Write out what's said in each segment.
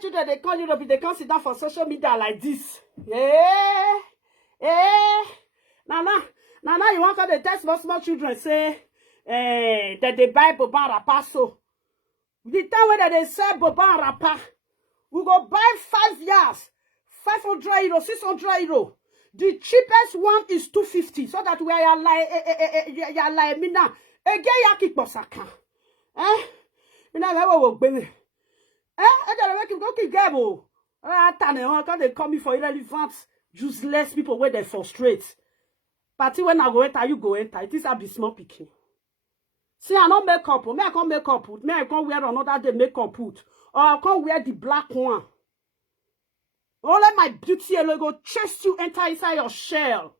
children, they call Europe, they can't sit down for social media like this. Now, you want to test small children, say, that they buy Boba Rapa, so. The time when they sell Boba Rapa, we go buy 5 years, 500 euro, 600 euro. The cheapest one is 250, so that we are like me now. Again, ya keep posaka. You know, never will be. I don't make him go keep gabo. They call me for irrelevant, useless people where they frustrate. Party when I go enter, you go enter. It is a bit small picking. See, I don't make up. Me, I can't make up. Me, I can't wear another day make up put. Or I can't wear the black one. Only my beauty alone go chase you enter inside your shell.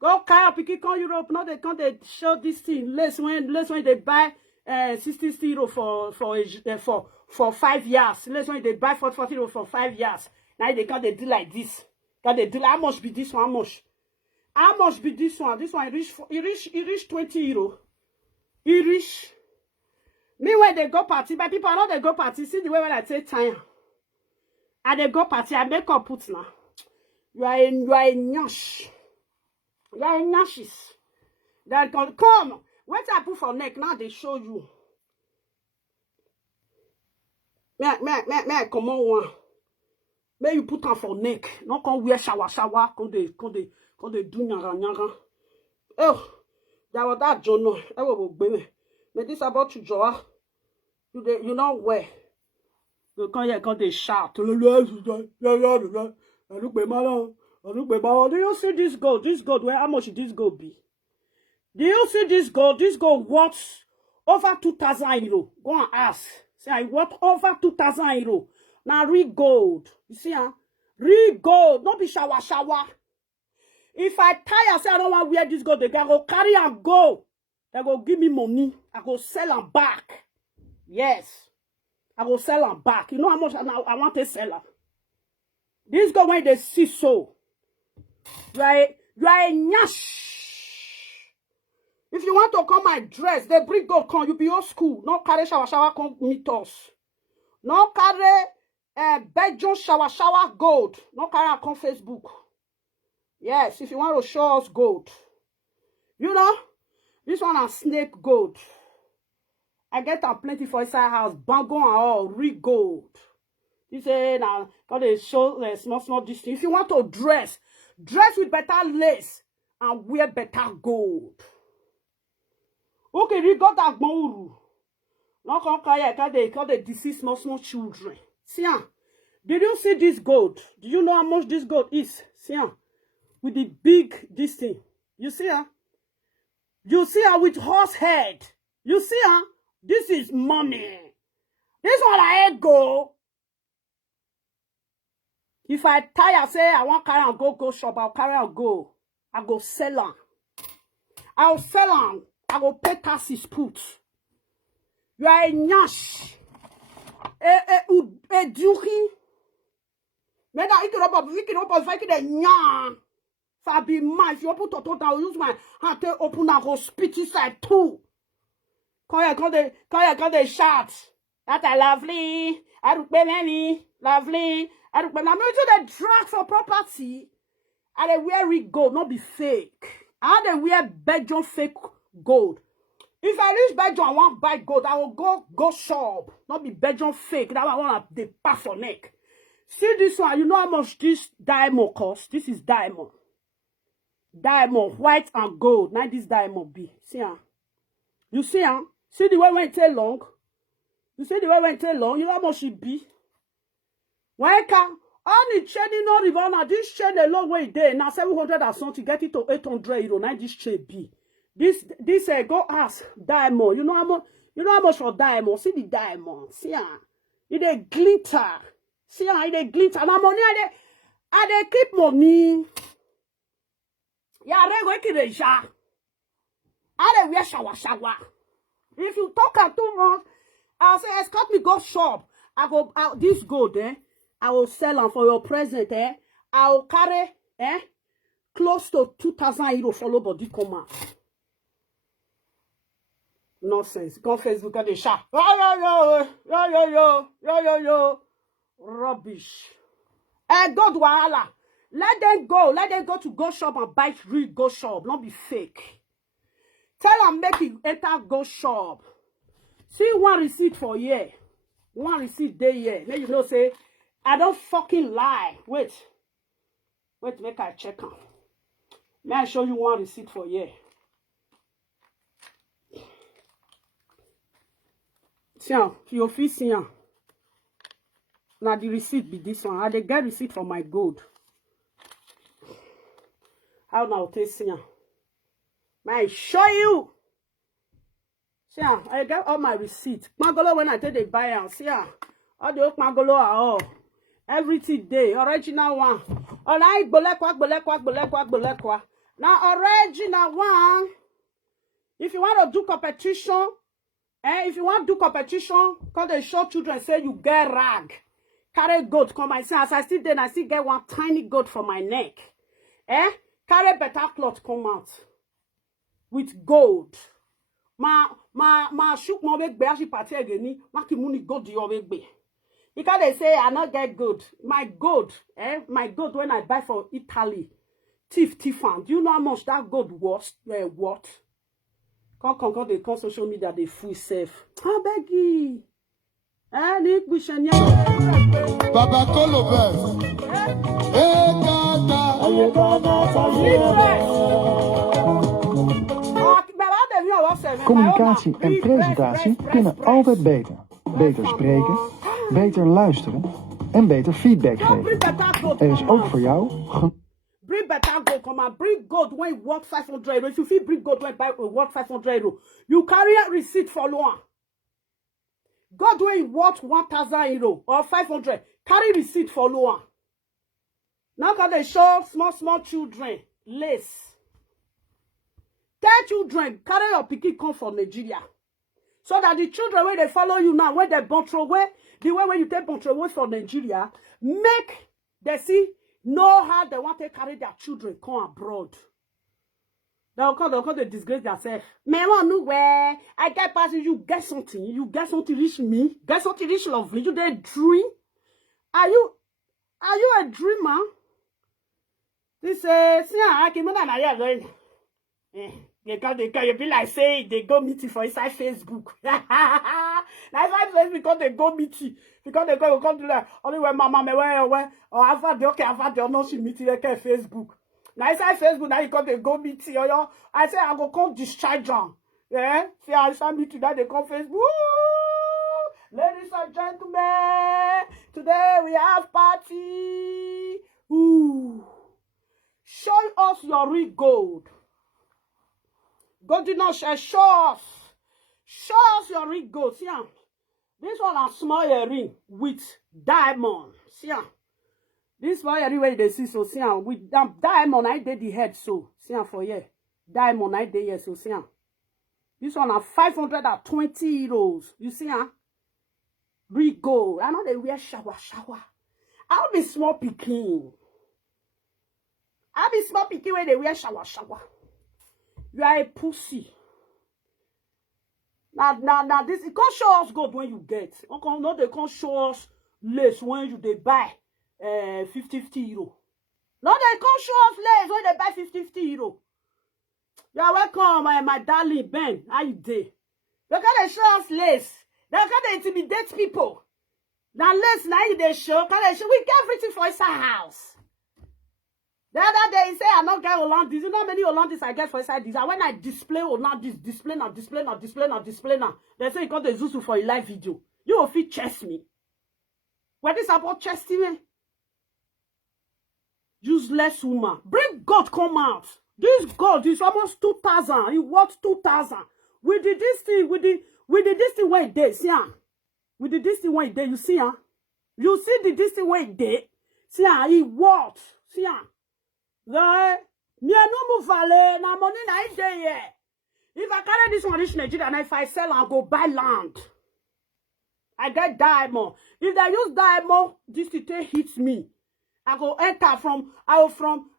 Go carry up, pick on Europe. Now they can't show this thing. Less when they buy 60 euro for 5 years. Less when they buy 40 euro for 5 years. Now they can't do like this. Can they do? How much be this one? How much? How much be this one? This one reach 20 euro. It reach. Me when they go party, but people know they go party. See the way when I take time. And they go party, I make up put now. You are a nyash. You are a nyashis. That come. What I put for neck, now they show you. May I come on one. May you put on for neck. Not come wear shower. Come they do nyara. Oh, there was that journal. I will be. But this about you, Joa. You know where. You can't they shout. Do you see this gold? This gold, where how much this gold be? Do you see this gold? This gold worth over 2,000 euro. Go and ask. Say I worth over 2,000 euro. Now real gold. You see, real gold. Not be shower. If I tire, say I don't want to wear this gold, they go carry and go. They go give me money. I go sell them back. Yes. I go sell them back. You know how much I want to sell them? This gold when they see so. You are a nyash. If you want to come and dress, they bring gold come. You be old school. No carry shower come meet us. No carry Belgian shower gold. No carry come Facebook. Yes, if you want to show us gold. You know, this one is snake gold. I get a plenty for inside house. Bango and all, real gold. You say, now, got to show small distance. If you want to dress with better lace and wear better gold. Okay, we got that gbouru. Not can they deceive small children. See, did you see this gold? Do you know how much this gold is? See, with the big this thing. You see, you see with horse head. You see, this is money. This one I go. If I tire, say I want carry and go shop, I'll carry and go. I go sell them. I'll sell them. I go pay taxes put. You are a nyash. A duki. Me da ito roba viki roba viki de nya. Fabi ma if you open to I'll use my hand to open a go spit inside too. Quand they shout. That are lovely. I look baby lovely. I look baby. I'm going to the drag for property. And they wear it gold, not be fake. And they wear Belgian fake gold. If I reach Belgium and want to buy gold, I will go shop. Not be Belgian fake. That one I want to pass for neck. See this one. You know how much this diamond costs? This is diamond. Diamond, white and gold. Now this diamond be. See, you see, see the way when it take long. You see the way when it take long. You know how much it be. When can all the chain not even now this chain a long way there. Now 700 and something get it to 800 euro. Now this chain be. This go ask diamond. You know how much for diamond? See the diamond. See it a glitter. See it a glitter. Now money I they keep money. Yeah, they go to the jar. I they wear shower. If you talk at too much, I'll say escort me go shop. I go out this gold I will sell them for your present I will carry close to 2,000 euro follow body come out. Nonsense. Go on Facebook and they shout. Yo. Rubbish. God wahala. Let them go. Let them go to go shop and buy real go shop. Not be fake. Tell them make it enter go shop. See one receipt for year. One receipt day year. Then you know say, I don't fucking lie. Wait, make I check on. May I show you one receipt for year? See, your fee see. Now the receipt be this one. I dey get receipt for my gold. How now take see? May I show you? See, I get all my receipt. Magolo when I take the buy and see, all the magolo are all. Everything day, original one. Alright, bolekwa. Now original one. If you want to do competition, if you want to do competition, cause they show children say you get rag. Carry goat come and say as I still then I still get one tiny goat from my neck. Carry better cloth come out with gold. Ma shoot my big bear she party again. Ma ki muni gold your big bear. Because they say I not get gold. My gold, my gold when I buy for Italy, thief found. Do you know how much that gold was? What? Quand they come social media, they fool safe. Ah, beggy. Nick Bishania. Baba Colo Communicatie en presentatie kunnen altijd beter. Beter spreken, beter luisteren en beter feedback geven. Er is ook voor jou... Bring better gold, come on. Bring gold when you work 500 euro. If you feel bring gold when you work 500 euro, you carry a receipt for one. God when you work 1,000 euro or 500, carry receipt for one. Now can they show small children lace? Tell children, carry your pikin come from Nigeria. So that the children, when they follow you now, when they bunch away, the way when you take bunch away from Nigeria, make they see, know how they want to carry their children come abroad. They'll come to disgrace themselves. Me want know where I get past you get something reach me, get something reach lovely. You dey dream? Are you a dreamer? This see I can na ya going. They you be like say they go meeting for inside Facebook. Now inside Facebook because they go meeting. Because they go come to like only when mama me where or after the no she meeting like Facebook. Now inside Facebook now you come they go meeting or I say I go come discharge them. Yeah, see I start meeting that they come Facebook. Woo! Ladies and gentlemen, today we have party. Ooh. Show us your real gold. God did not share. Show us your real gold. See, this one a small earring with diamond. See, this small earring where they see so see with diamond I did the head so see for here. Diamond I did here so see. This one a 520 euros. You see, real gold. I know they wear shower. I'll be small picking. Where they wear shower. You are a pussy. Now this it can't show us gold when you get. Okay, no, they can't show us lace when they buy 50 euro. No, they can't show us lace when they buy 50 euro. You are welcome, my darling Ben. How you dey? They can't show us lace. They can't intimidate people. Now lace now you they show. Can't show? We get everything for inside house. The other day, he say I not get Hollandis. You know how many Hollandis I get for inside this? And when I display Hollandis, display now. They say you got the Zuzu for a live video. You will fit chest me. What is about chesting me? Useless woman. Bring God come out. This God is almost 2,000. He worth 2,000. We did this thing. We did this thing where it did. See, we did this thing where it did. You see, you see this thing where it did. See, he worth. See, me no move valley, na money na it there. If I carry this one reach Nigeria and if I sell and go buy land, I get diamond. If they use diamond, this thing hits me. I go enter from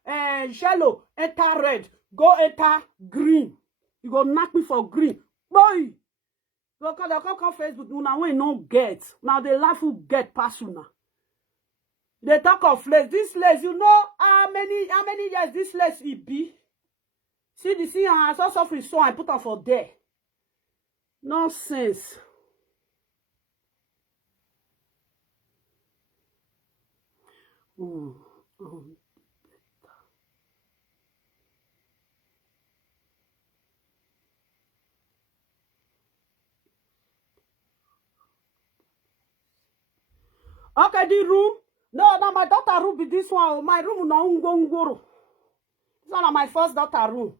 yellow, enter red, go enter green. You go knock me for green. Boy, go come Facebook. Now we no get. Now the life will get pass you now. They talk of lace. This lace, you know how many years this lace it be? See the see I saw suffering so I put her for there. Nonsense. Okay, the room. No, now my daughter room be this one. My room no ngongoro. This one my first daughter room.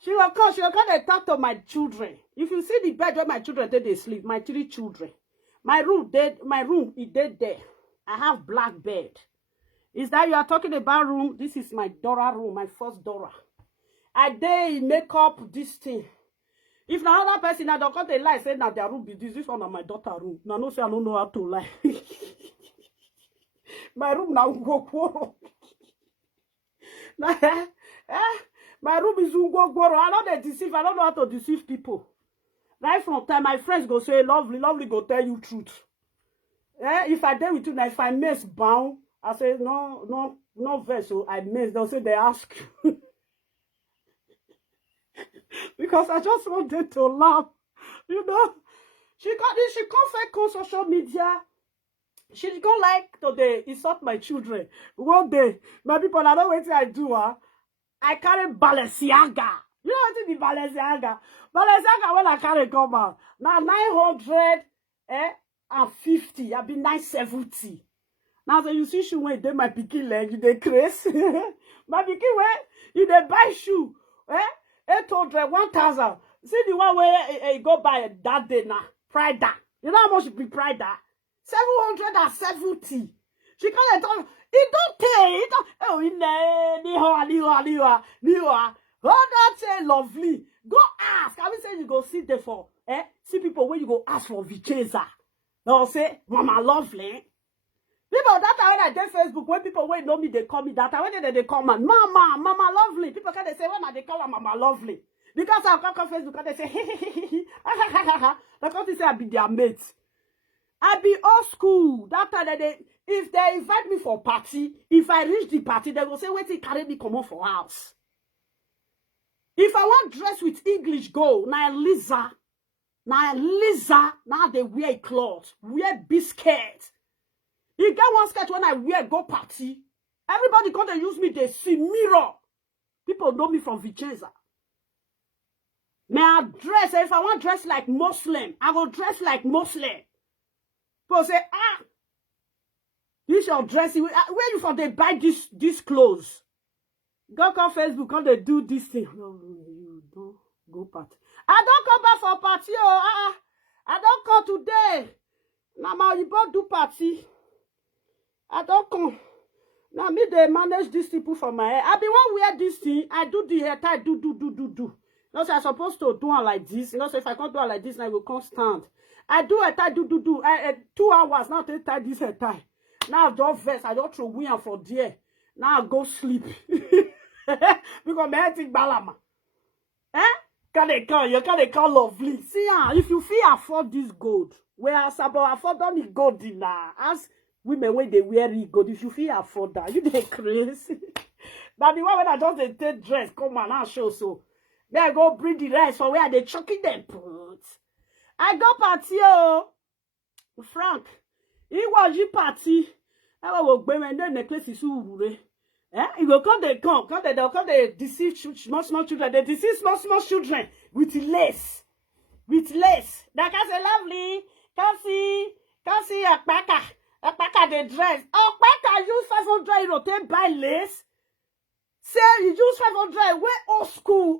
She will come and talk to my children. If you see the bed where my children they sleep, my 3 children. My room is dead there. I have black bed. Is that you are talking about room? This is my Dora room, my first Dora. I dey make up this thing. If another person now don't come to lie, say now their room be this one of my daughter room. Now no say I don't know how to lie. My room now go my room is ungogoro. I don't deceive. I don't know how to deceive people. Right from time, my friends go say, lovely go tell you truth. If I deal with you, now if I miss bound, I say, no verse, so I miss. They'll say they ask you. Because I just wanted to laugh. You know, she come on social media. She go like today, insult my children. One day, my people, I don't wait till I do, I carry Balenciaga. You know what it is Balenciaga? Balenciaga when I carry come out. Now 950. I be 970. Now so you see shoe when they my pikin leg, you dey craze. My pikin when you dey buy shoe, 800, 1,000. See the one where you go buy that day now. Prada. You know how much it be Prada? 770. She can't tell. It don't take it. Oh, niwa. Oh, that's lovely. Go ask. I will say you go sit there for see people where you go ask for Vicheza. They'll say, Mama lovely. People that time when I did Facebook, when people when know me, they call me that. When they call me Mama lovely. People can they say when they call her Mama lovely. Because I come on Facebook and they say because they say I be their mate. I be old school. That time if they invite me for party, if I reach the party, they will say, wait till carry me come on for house. If I want dress with English go, now Lisa, now they wear clothes, wear biscuit. You get one skirt when I wear go party. Everybody come to use me, they see mirror. People know me from Vicenza. May I dress, if I want dress like Muslim, I will dress like Muslim. People say, this your dressing. Where you from? They buy this clothes. Go on Facebook, come they do this thing. No, you don't go party. I don't come back for party. I don't come today. Now my you both do party. I don't come. Now me they manage these people for my hair. I be one wear this thing. I do the hair tie. Do. You know, so I'm supposed to do it like this. You know, so if I can't do it like this, I will constant. I do a tie. Do. 2 hours now. They tie this hair tie. Now I don't vest. I don't throw wind for there. Now I go sleep. Because my head is balama. Can they call lovely? See, if you feel afford this gold, where Sabo afford only gold in as women when they wear it gold, if you feel afford that, you they crazy. Now the one when I just take dress, come on and show so. Then I go bring the rest for where they chucking them put. I go party Frank. It was your party. I will go and then the place is you go come they deceive small children. They deceive small children with lace. That can say lovely. Can see Okpaika the dress. Okpaika use 500 euro to buy lace. Say you use 500 way old school.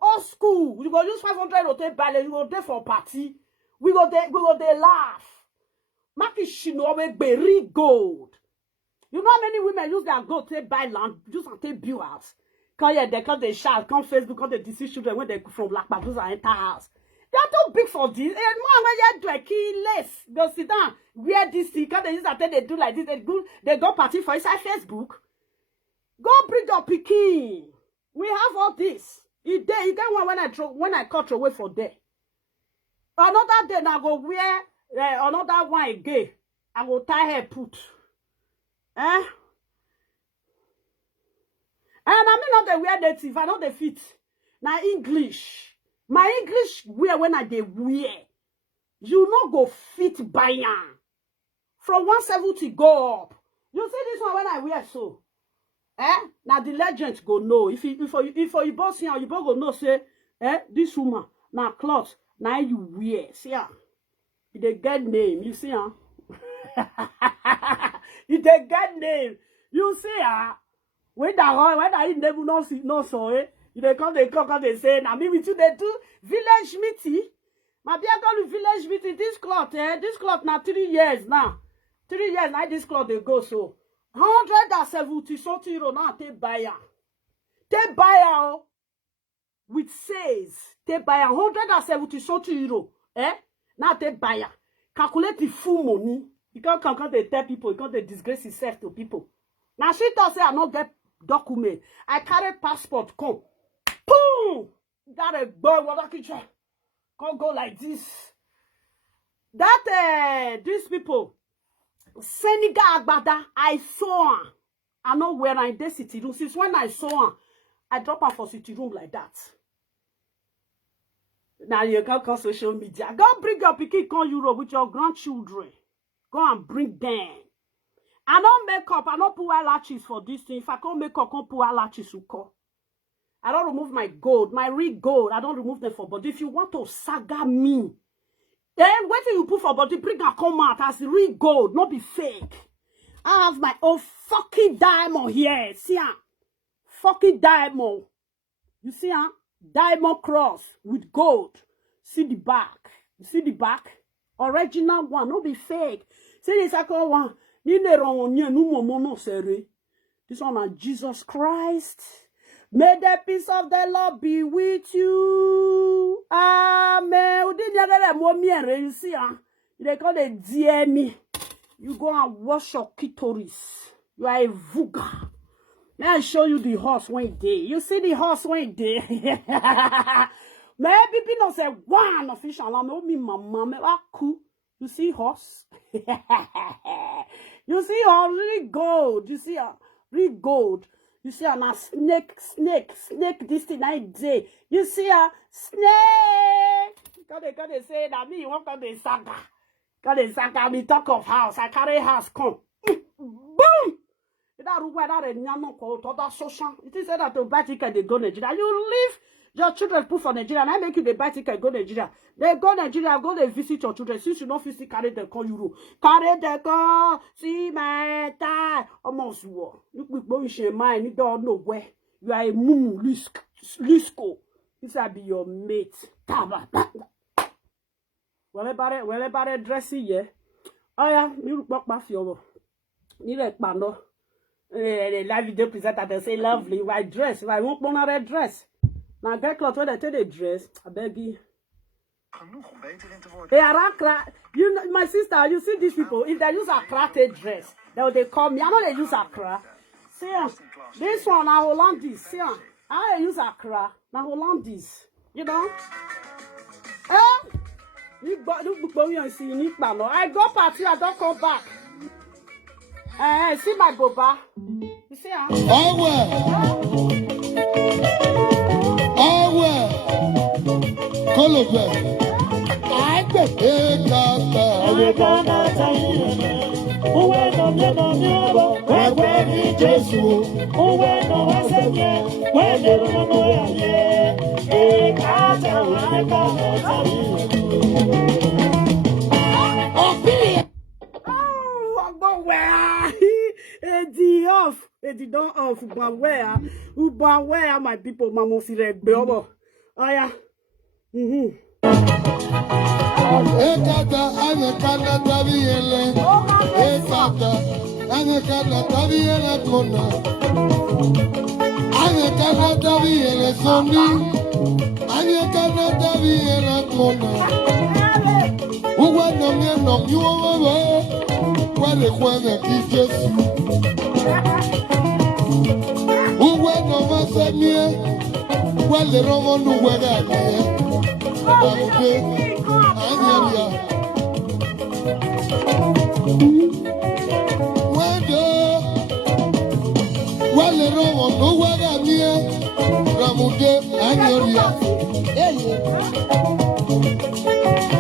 You go use 500 euro to buy lace. You go there for party. We go there laugh. Maki shino we berry gold. You know how many women use their gold to buy land, use and take build house. Because they shout, come Facebook, because they deceive children when they from Black Badoos and enter house. They are too big for this. And man, when you do a key less, go sit down, wear this thing, because they use that they do like this, they go party for inside Facebook. Go bring your pikin. We have all this. You get one when I cut away for there. Another day, I go wear another one again. I will tie her put. Eh? And I mean not the wear native, I know the fit. Now English. My English wear when I dey wear. You no go fit by yan. From 170 go up. You see this one when I wear so. Now the legend go know. If you boss here, you both go know say, this woman, now cloth, now you wear. See ya. They get name, you see ya. They get name. You see ya. When I never know so, they come, they say, now me with you, they do village meeting. My dear girl, village meeting, this cloth now 3 years now. 3 years now, this cloth they go so. 170 something euro now, take buyer. Take buyer with says, take buyer 170 something euro. Now take buyer. Calculate the full money. You can't they tell people, you can't they disgrace yourself to people. Now she does say I not get document. I carry passport, come. Boom! That a boy, what kitchen. Can't go like this. That these people, Senegal Agbada, I saw her. I know where I in the city room. Since when I saw her, I drop her for city room like that. Now you can call social media. Go bring your pikin come Europe with your grandchildren. Go and bring them. I don't make up. I don't put eyelashes for this thing. If I can't make up, I can't put eyelashes to call. I don't remove my gold, my real gold. I don't remove them for body. If you want to saga me, then what you put for body, bring a come out as real gold, not be fake. I have my own fucking diamond here. See ya? Fucking diamond. You see ya? Diamond cross with gold. See the back. You see the back? Original one, not be fake. See the second one. This one is Jesus Christ. May the peace of the Lord be with you. Amen. You see, they call it DME. You go and wash your clitoris. You are a vulgar. May I show you the horse one day. You see the horse one day. Maybe people say one official. Me mama. You see horse? You see her really gold. You see her really gold. You see her now snake, this thing I day. You see her snake. Can they say that me, you want to the saga? Can they saga me talk of house? I carry house come. Boom! That room where that nyano called that social. It is said that to buy ticket they go Nigeria. You leave your children put for Nigeria and I make you the buy ticket go Nigeria. They go Nigeria, go they visit your children. Since you don't physically carry them call Euro. Carry them go, see my time. Almost war. You go in your mind, you don't know where. You are a mumu, Lisco. This will be your mate. Wherever dressing here. Oh yeah, you look back for your. You like pano. The live video presenter they say lovely. Why dress? Why won't want a red dress? Now get clothes when they tell the dress. I beg you. They are you know, my sister, you see these people, if they use a cracked dress, they call me. I know they use a crack. See, this one, I Hollandese. See, I use a crack. Now Hollandese. You know? You see, I go party, I don't come back. See my boba. You see, Colobert. Where my people, mama, see red bell. Oh yeah. Ekata anekana tabiyele. Ekata anekana tabiyele kona. Anekana tabiyele soni. Anekana tabiyele kona. Uwa nomye nomyuwa wale kwane kijesu. Uwa nomasemye wale romo nuwega kaya. romo no wega mie. Ramude anyoria.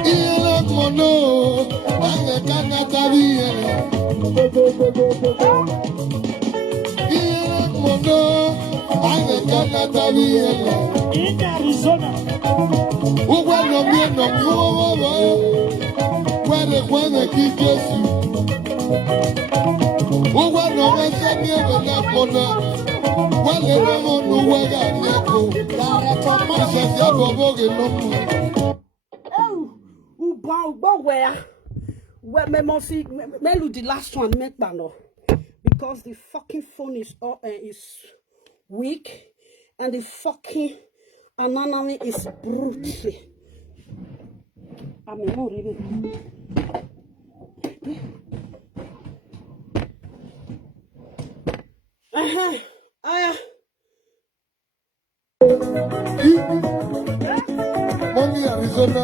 Iela mono. Ane kana tabiye. Iela mono. Ane kana tabiye. In Arizona. Ugwa no mie no mwo. Where when ki Jesu. Ugwa no me se mie no na kona. Wale romo no wega neko. Se se bobo ge no mo. Where me do the last one make bano because the fucking phone is weak and the fucking autonomy is brutal. I'm not really. Money Arizona,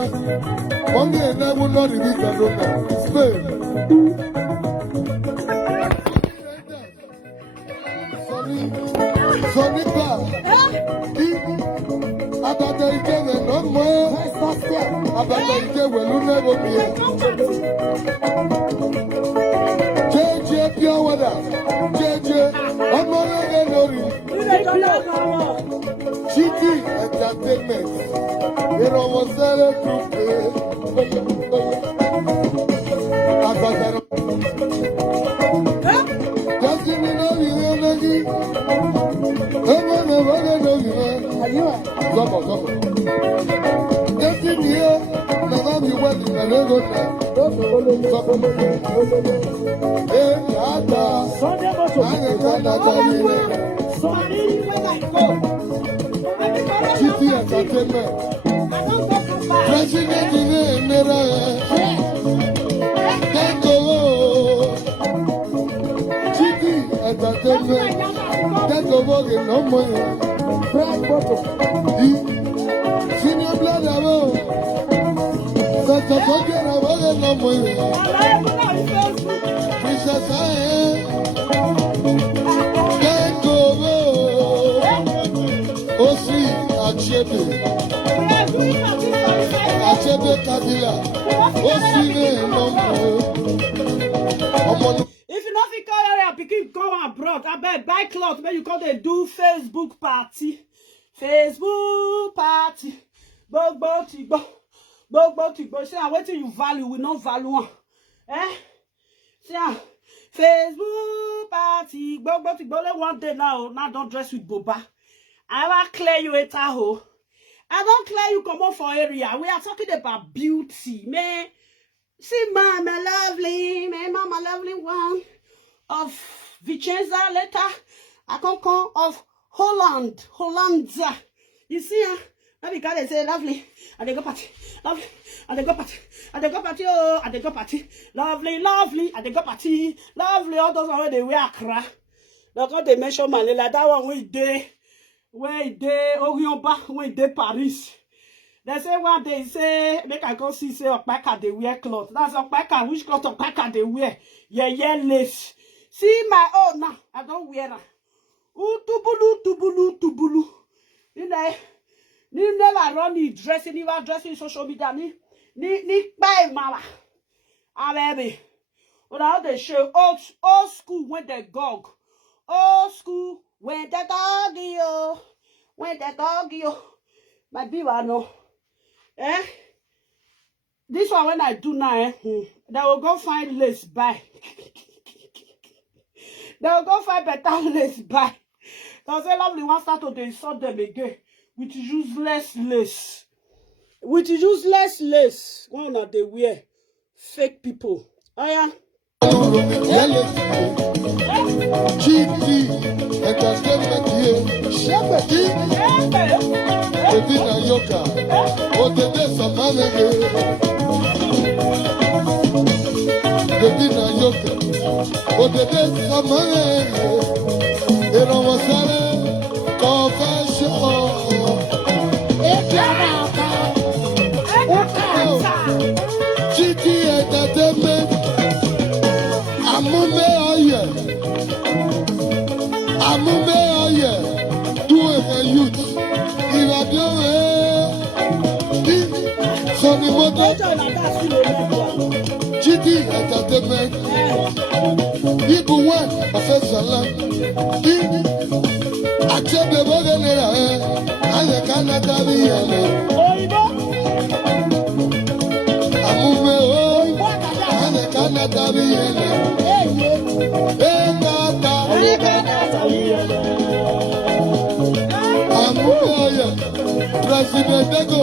money and I will not read Arizona, Spain. Sonny Clark, Abata Ike no more, Abata Ike will never be. JJ Pure Water, JJ, I'm not going Chiti Entertainment. It was a just give me no energy. I'm gonna know you. Come on. Just give me here. Now you want to go now. Chiti Entertainment. President in Chiti Entertainment. Take over no money. Senior blood above. That's a pocket of no money. Princess take over. Osi Achebe. Achebe Kabila. Osi no. If you not think area, pikin come abroad. I bet buy clothes when you call they do Facebook party. Facebook party. Bo. Say, what you value, we not value one. Say, Facebook party. Bo. Let one day now don't dress with boba. I will clear you at ho. I don't clear you come up for area. We are talking about beauty, man. See, mama lovely, man, mama lovely one of Vicenza later. I can come of Hollandia. You see, every guy they say lovely, and they go party, lovely, and they go party, and they go party, oh, and they go party, lovely, and they go party, lovely. All those are they wear cra. That's what they mention, man. Like that one where they Orionba, where they Paris. They say one day say make I go see say Okpaika they wear clothes. That's Okpaika. Which cloth Okpaika they wear? Yeah, lace. See my own now. I don't wear that. Tubulu. You know, you never run the dressing, you are dressing social media. Ni buy mama. Baby. Without they show old school when they gog. Old school when the doggy yo. When the doggy yo. My biwa no. This one when I do now, they will go find lace buy. They will go find better lace buy. Because they lovely one start to insult them again with useless lace. With useless lace. One of they wear fake people. Oh yeah. Chiti Entertainment here. Shepherd. Odina Yoka, Odede Samanege, Odina Yoka, Odede Samanege, Erawasale, Confession, Chiti Entertainment, Amume Oye, entertainment. People want a first salon. I check the body there, and the Canada be I'm moving and the Canada be I'm moving, President Dego.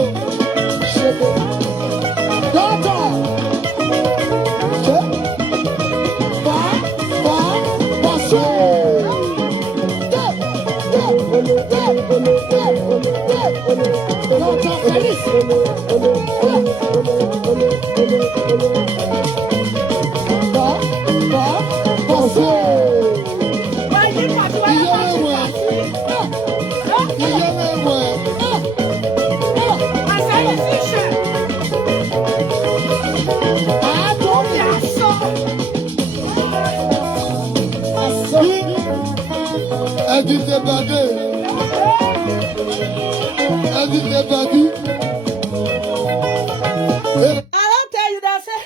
I don't tell you that, say,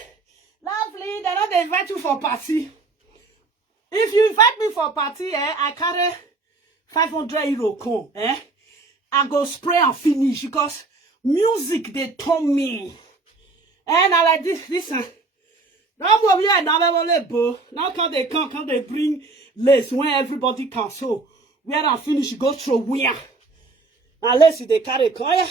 lovely, they don't invite you for party. If you invite me for party, I carry 500 euro come, I go spray and finish because music, they told me. And I like this, listen. Now can they bring lace when everybody can so where I finish go through where. Unless they carry coya.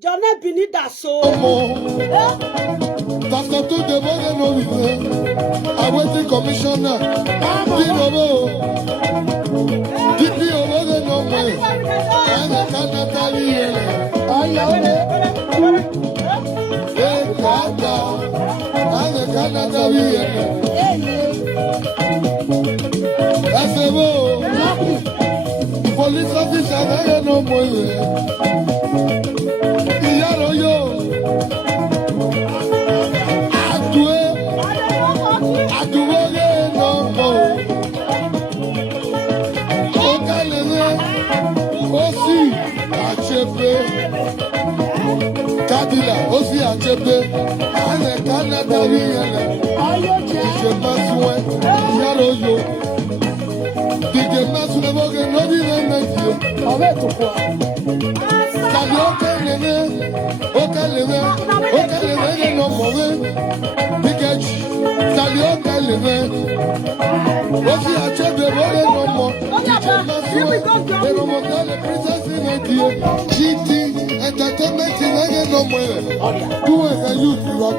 J'en ai béni d'assaut. Parce que tout devant nos vies, avec des commissionnaires, depuis au bord de nos mains, avec Canada, c'est beau. Police officer avec nos moyens. Aussi à Tchépé, avec Canada, je m'assois, Yaroyo. Dije m'assois, que non, il est monsieur. Avec quoi? Aucun levé, non mauvais. Dije, salut, aucun levé. Aussi à Tchépé, non mauvais. Dije m'assois, et non mauvais, le président, GT. Entertainment is not no more. Do as a youth, you are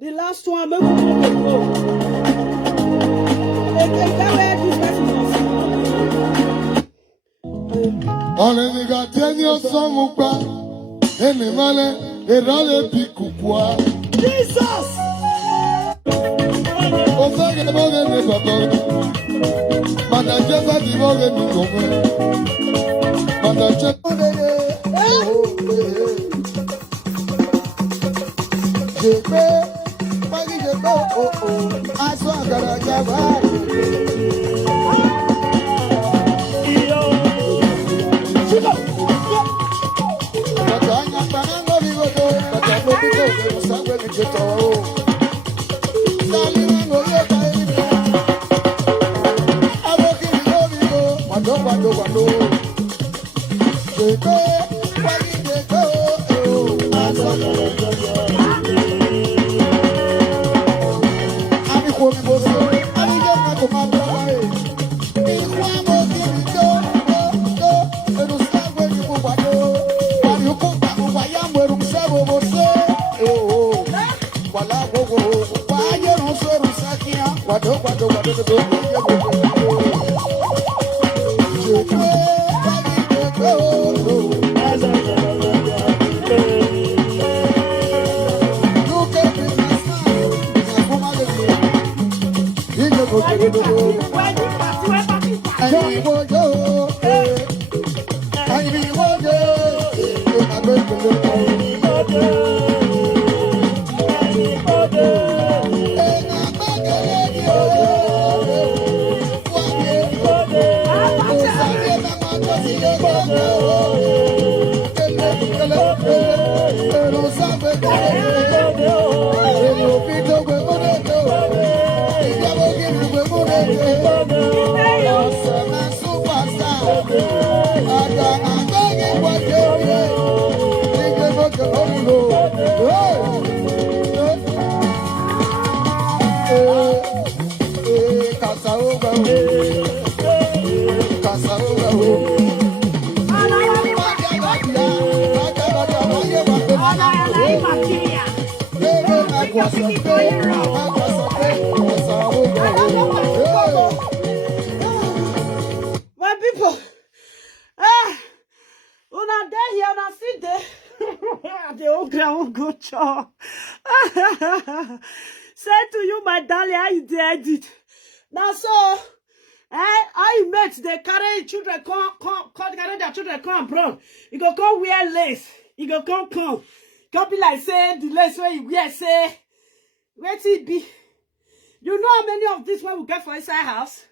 the last one, maybe on les gâteaux sont pas, et les malins, et dans les pics ou quoi. Jesus! On fait que les mauvais ne soient pas. Madame Jessa dit mauvais nous sommes. Madame Jessa. Je peux, pas dit je peux, oh oh, à soi, Garagaba. Sangue My people, una there here, una sit there. The old ground go chop. Say to you, my darling, how you did it? Now so, I met they carry children carry their children come abroad. You go come wear lace. You go come. Can't be like say the lace where you wear say. Where it be? You know how many of this one we get for inside house?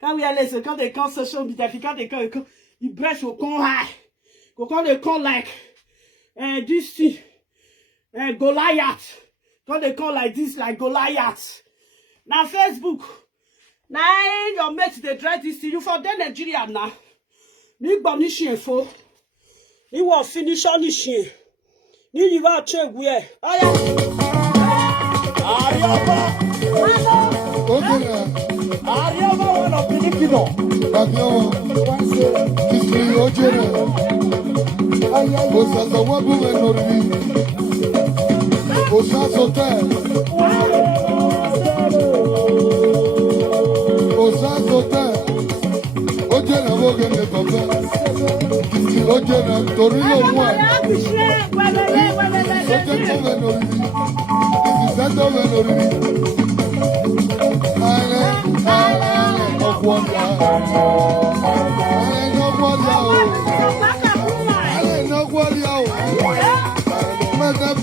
Quand we are lace, quand they come social media, quand they come, you breast will come high. Go come they come like this thing, Goliath. Quand they come like this, like Goliath. Now Facebook. Now your mates they try this thing. You for them Nigeria now. Ni banishi info. Ni will finish on this shit. Ni you va check where. Ariaba one of Filipino.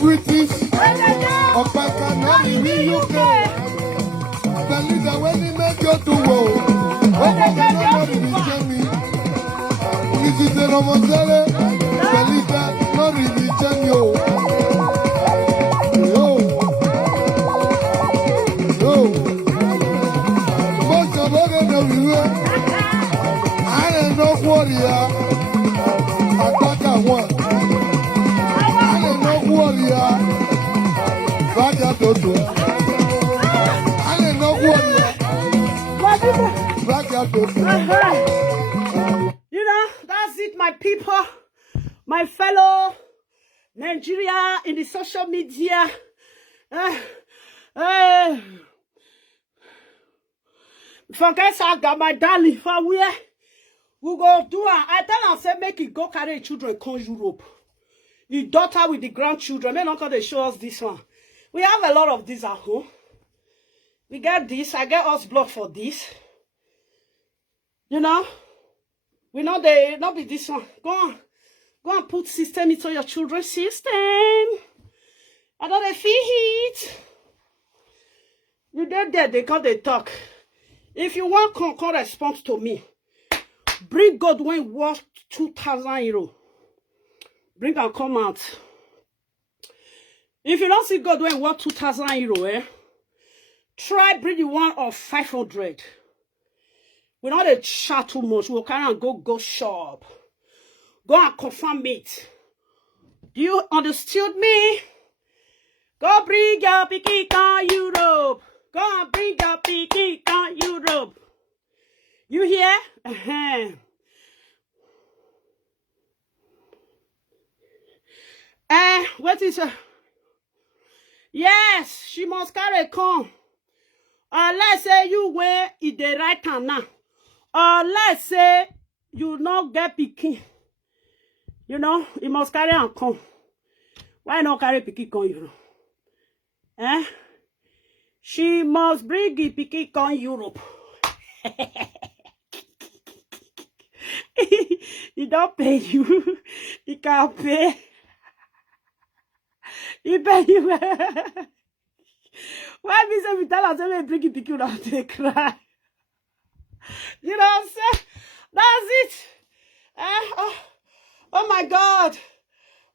British, Okpaika, not in the UK. The leader when he make you to war. Okpaika, not in the Germany. This is the Romosele. The leader, not in the Germany. Most of them everywhere. I am no warrior. Okpaika one. Warrior, Raja Toto. I ain't no warrior. Raja Toto. You know, that's it, my people, my fellow Nigeria in the social media. Forget I got my darling for where we go do. I tell her say make it go carry children come Europe. The daughter with the grandchildren. May not they show us this one. We have a lot of these at home. We get this. I get us block for this. You know? We know they not be this one. Go and put system into your children's system. I don't feel it. You get there, they come they talk. If you want come respond to me, bring God when worth 2,000 euros. Bring and come out. If you don't see God when worth 2,000 euros, Try bring the one of 500. We not a chat too much. We'll carry and go shop. Go and confirm it. Do you understood me? Go bring your picky on Europe. Go and bring your picky on Europe. You hear? What is yes, she must carry come. Let's say you wear it the right hand now. Let's say you not get picky. You know, you must carry and come. Why not carry picky come, you know? She must bring the picky come Europe. He don't pay you. He can't pay. He pay you. Why me say we tell us we bring the picky out they cry? You know what I'm saying? That's it. Oh my God.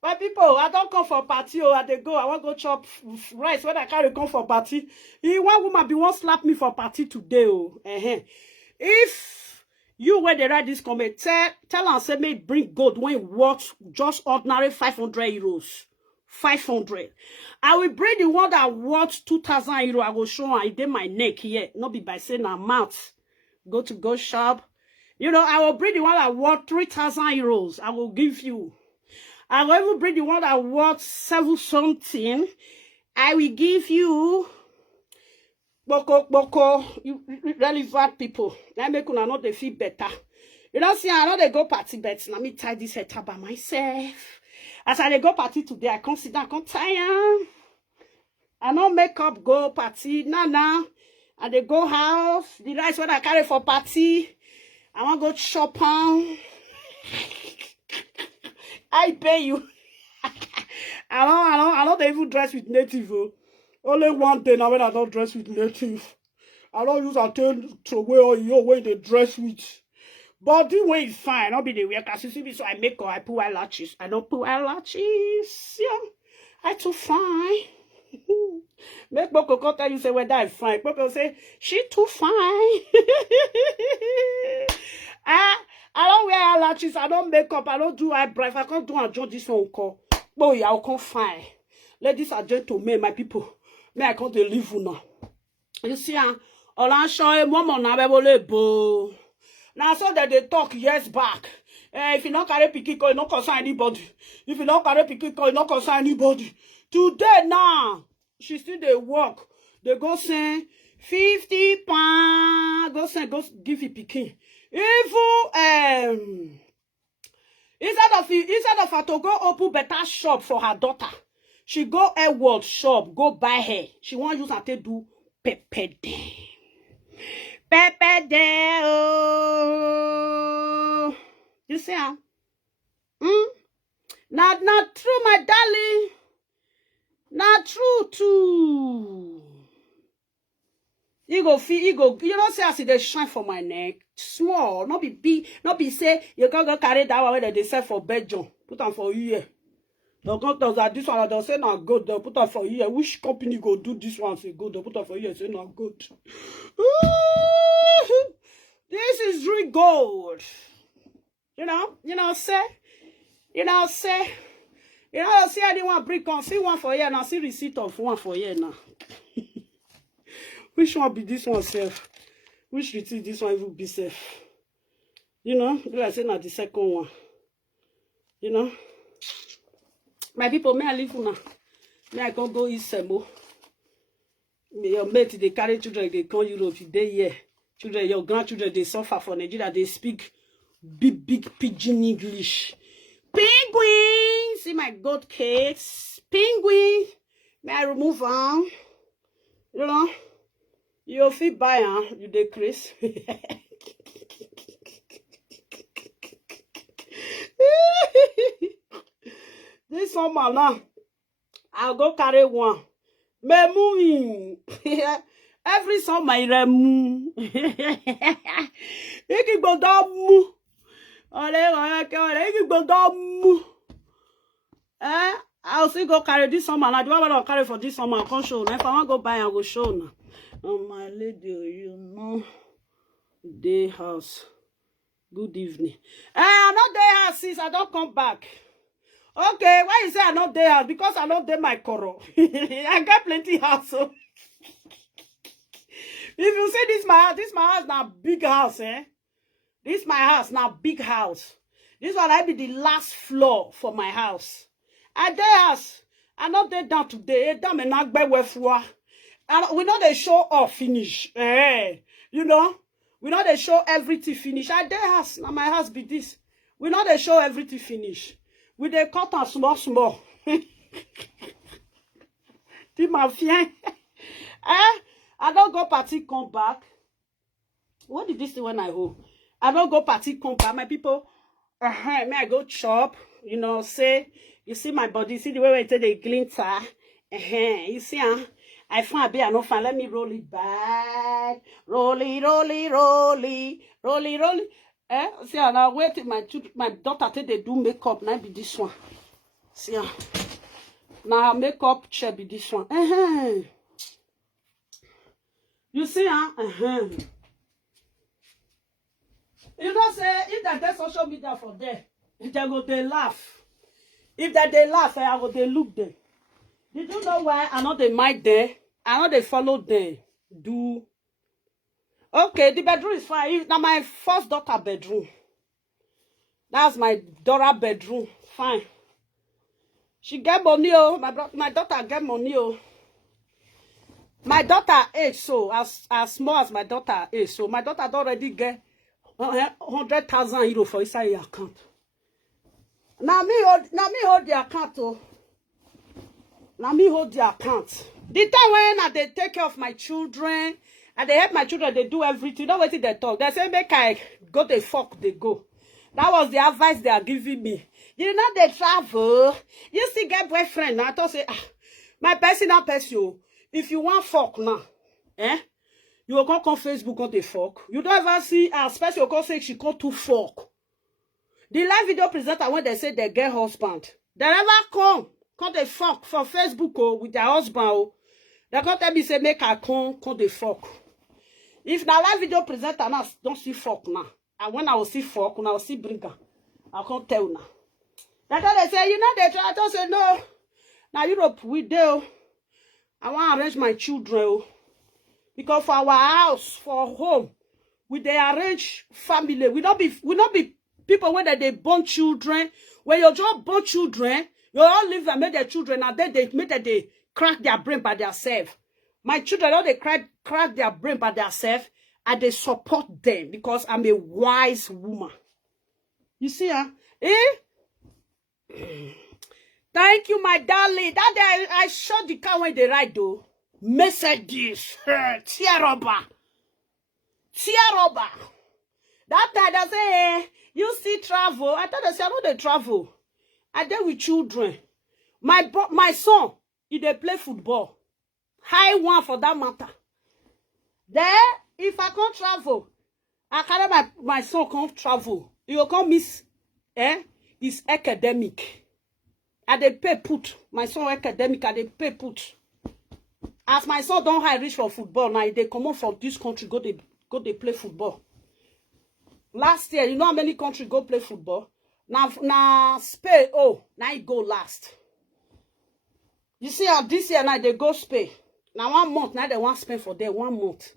My people, I don't come for party or they go. I want to go chop rice when I can't come for party. One woman be won't slap me for party today. If you when they write this comment, tell us say me bring gold when worth just ordinary 500 euros. 500. I will bring the one that worth 2,000 euros. I will show her. I did my neck here. Not be by saying a mouth. Go shop. You know, I will bring the one that worth 3,000 euros. I will give you. I will even bring the one that worth 7 something. I will give you. Boko, you relevant people. Let me know they feel better. You know, see, I know they go party, but let me tie this head by myself. As I go party today, I consider I can't tire. I don't make up go party. Nah. And they go house. The rice when I carry for party. I want to go shop on. I pay you. I don't even dress with native. Only one day now when I don't dress with native. I don't use a tail to wear all your way they dress with. But the way is fine. I'll be the way because you see me, so I make up. I put eyelashes. I don't put eyelashes. Yeah. I too fine. Make Boko tell you say whether I'm fine. Boko say she too fine. I don't wear eyelashes. I don't make up. I don't do eyebrow. If I can't do a job, this one call. Boy, I'll come fine. Ladies and gentlemen, my people. Me I can't live now. You see, all I'm showing mama na bo. Now so that they talk years back. If you not carry pikiko, you not concern anybody. If you not carry pikiko, you not concern anybody. Today now, she still they work. They go send 50 pounds. Go give it pikin. Even instead of her to go open better shop for her daughter, she go a world shop, go buy her. She want use her to do pepper day. Pepper day, oh. You see her? Not true, my darling. Not true too. You know, see I see the shine for my neck. Small, not be big, not be say you can't go carry that one where they sell for bedroom. Put on for you. The doctors are this one, they'll say not good, they'll put on for you. Which company go do this one? Say good, they'll put on for you, say not good. This is real gold. You know, see anyone bring on, see one for you now, see receipt of one for you now. Which one be this one safe? Which receipt this one will be safe? You know, like say not the second one. You know. My people, may I leave now? May I go eat semo? Your mate, they carry children, they come Europe, they here. Children, your grandchildren, they suffer for Nigeria, they speak big pidgin English. Penguin! See my goat cakes. Penguin! May I remove them? You know? You feel buy you decrease. This summer now, I'll go carry one. Me moving. Every summer I move. You can go down move. You can go down move. I'll still go carry this summer. Now, the one I'll carry for this summer, I'll come show. Now, if I want to go buy, I'll go show now. Oh, my lady, you know, day house. Good evening. I'm not day house, sis. I don't come back. Okay, why you say I'm not day house? Because I not day my coro. I got plenty house. So. If you say this my house now big house, eh? This my house now big house. This one I be the last floor for my house. I day house. I not day down today. Down me not be wefua. And we know they show off finish. Eh? You know? We know they show everything finish. I day house. Now my house be this. We know they show everything finish. We they cut and small. The mafia. Eh? I don't go party, come back. What did this say when I hold? I don't go party, come back. My people, may I go chop? You know, say, you see my body, see the way I take the glinter. You see, I find a bit, I don't find. Let me roll it back. Rolly. See, now wait till my daughter take they do makeup. Now be this one. See, now her makeup chair be this one. You see, You don't say, if that social media for there, they go they laugh. If that they laugh, I go they look there. Did you know why I know they might there? I know they follow there. Do. Okay, the bedroom is fine. Now my first daughter bedroom. That's my daughter bedroom. Fine. She get money, oh. My daughter get money, oh. My daughter age so as small as my daughter is, so my daughter already get 100,000 euro for inside her account. Now me hold the account, oh. Now me hold the account. The time when they take care of my children and they help my children, they do everything. You know what they talk? They say make I go the fuck they go. That was the advice they are giving me. You know they travel. You still get boyfriend. Now I thought say my personal person. If you want fuck now, you will come Facebook on the fuck. You don't ever see, especially you can say she come to fuck. The live video presenter when they say they get husband, they never come the fuck for Facebook with their husband. They can't tell me say make her come the fuck. If now live video presenter now don't see fuck now, and when I will see fuck, when I will see bring her, I can't tell now. That's how they say, you know they try to say no. Now Europe we do. I want to arrange my children. Because for our house, for home, we they arrange family. We not be people where they born children. When you just born children, you all live and make their children, and then they make that they crack their brain by themselves. My children, all they crack their brain by themselves, and they support them because I'm a wise woman. You see, Thank you, my darling. That day I shot the car when they ride though. Mercedes. Tear rubber. That time they say, you see travel. I thought they say, I know they travel. I dey with children. My son, he dey play football. High one for that matter. Then, if I can't travel, I carry my son can't travel. He will come miss his academic. I dey pay put. My son academic, I dey pay put. As my son don't high reach for football, now they come out from this country, go they play football. Last year, you know how many countries go play football? Now Spain, now he go last. You see how this year now they go Spain. Now 1 month, now they want spend for them 1 month.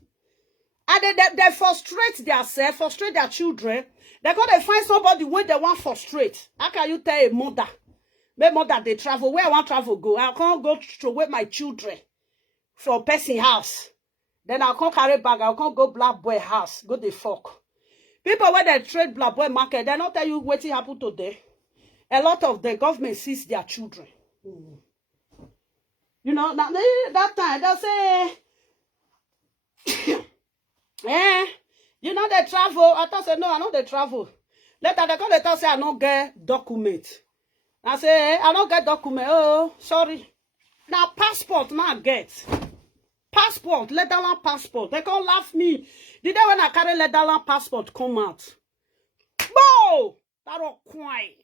And they frustrate themselves, frustrate their children. They're going to find somebody when they want frustrate. How can you tell a mother? My mother, they travel. Where I want travel go? I can't go to with my children from person house. Then I can't carry bag. I can't go black boy house. Go the fuck. People when they trade black boy market, they not tell you what happened to them. A lot of the government sees their children. You know, that time they say, you know they travel. I thought say no, I know they travel. Later they come they say I don't get document. I say, I don't get document. Oh, sorry. Now, passport, now get. Passport, Netherlands passport. They can't laugh me. The day when I carry Netherlands passport come out. Bow! That don't quite.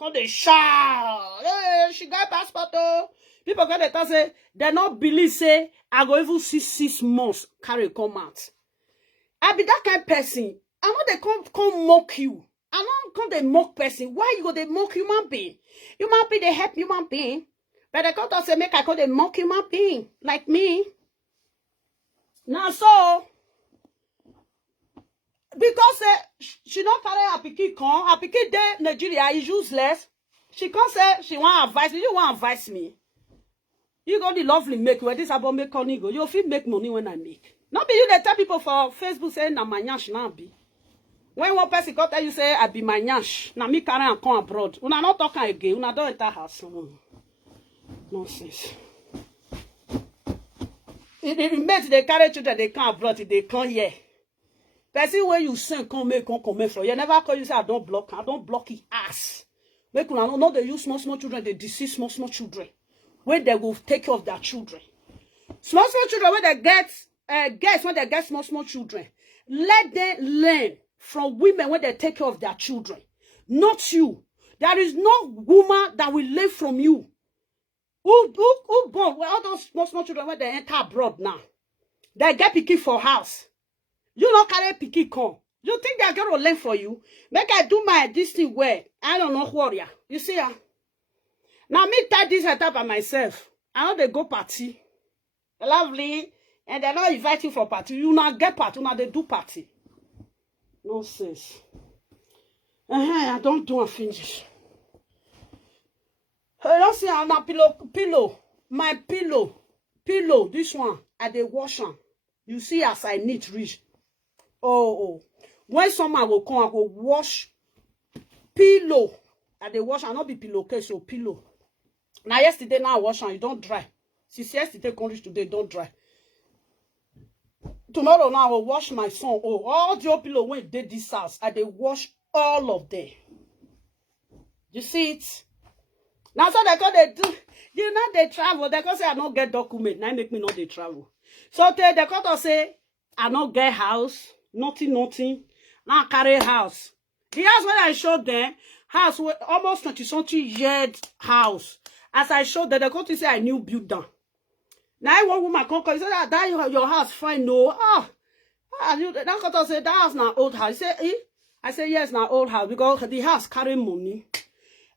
Come they shout. Hey, she got passport. Oh. People come they say they not believe say I go even see 6 months carry come out. I be that kind of person. I know they come mock you. I know come they mock person. Why you go they mock human being? Human being they help human being. But they come to say make I call they mock human being like me. Now so because she not carry her pikin come, her pikin dey Nigeria is useless. She can't say she want advice me. You want advice me? You go the lovely make when this about make money go. You feel make money when I make. Not be you that tell people for Facebook saying na my nyash now be. When one person come tell you say I be my nyash, na me carry and come abroad. Una not talking again. Una don't enter house. Nonsense. If mate they carry children, they come abroad, they come here. Person when you send come from. You never call you say I don't block his ass. Make una know they use small children, they deceive small children. When they will take care of their children. Small children when they get when they get small children. Let them learn from women when they take care of their children. Not you. There is no woman that will learn from you. Who born? Well, all those small children when they enter abroad now. They get picky for house. You not carry picky come. You think they're going to learn for you? Make I do my this thing where I don't know warrior. You see her? Now me tie this at by myself. I know they go party. Lovely. And they're not inviting for party. You not get party. You not they do party. Nonsense. I don't do a finish. I don't see on a pillow. My pillow. This one. I they wash them. You see as I need reach. Oh. When someone will come, I go wash pillow. I they wash and not be pillowcase, so pillow. Now yesterday now I wash and you don't dry. Since yesterday come reach today, don't dry. Tomorrow now I will wash my son. Oh, all your pillow when they this house, I they wash all of them. You see it? Now so they go they do. You know they travel. They go say I don't get document. Now make me know they travel. So they go to say I don't get house. Nothing. Now carry house. The house when I showed them, house almost 20-something years house. As I showed them, they go to say I new build down. Now one woman come call, he said that your house fine no. That go to say that house now old house. He say I say yes now old house because the house carry money.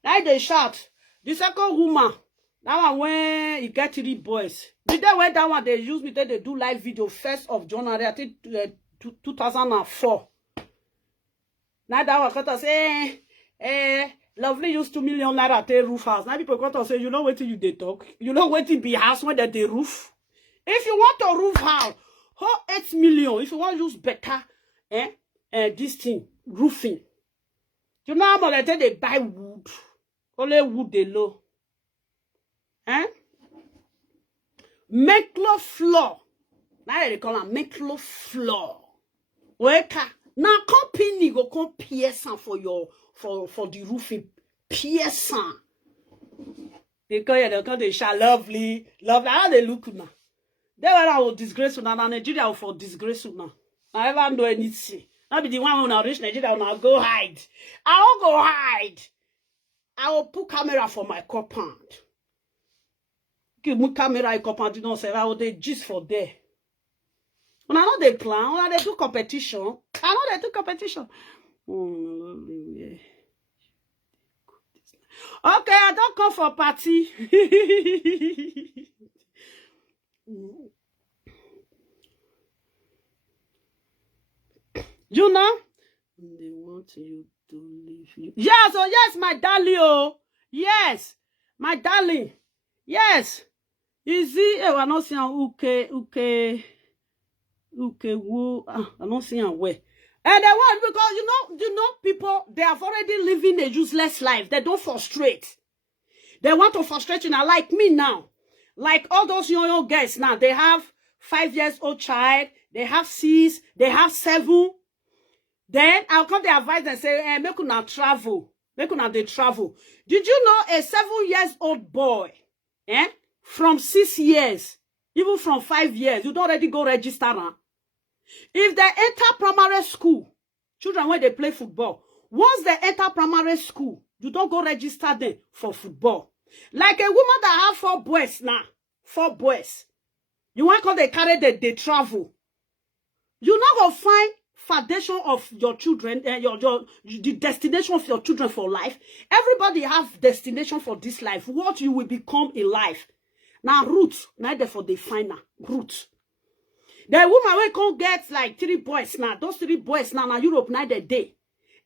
Now they shout. The second woman, that one when he get 3 boys. The day when that one they use me, they do live video 1st of January, I think 2004. Now that one got to say, lovely use 2 million naira at a roof house. Now people got to say, you know what you they talk? You know what be house when they roof? If you want a roof house, 8 million. If you want to use better, this thing, roofing. You know how much they buy wood? Only wood they low. Make floor. Now they call it make floor. Weka. Now company go come piercing for your for the roofing. Piercing. They call they shall lovely. How they look now? They were I will disgrace now. Nigeria will for disgrace now. I never know anything. I'll be the one when I reach Nigeria when I go hide. I will go hide. I will put camera for my compound. Give me camera in compound, you know, say I will they gist for there. When I know they plan, when they do competition, I know they do competition. Okay, I don't come for party. You know? They want you to leave. Yes, oh yes, my darling. Oh, yes, my darling. Yes. Is it? I don't see okay. Who? I don't see where. And they want because you know people they have already living a useless life. They don't frustrate. They want to frustrate you now, like me now, like all those young guys now. They have 5 years old child. They have 6. They have 7. Then I'll come to advise and say, make una travel. Make una they travel. Did you know a 7 years old boy, from 6 years, even from 5 years, you don't already go register now? If they enter primary school, children when they play football, once they enter primary school, You don't go register them for football. Like a woman that have 4 boys now. 4 boys. You want to carry they travel. You not gonna find foundation of your children, the destination of your children for life. Everybody have destination for this life. What you will become in life. Now roots, neither for the final roots. The woman will come get like 3 boys now. Those 3 boys now Europe neither day.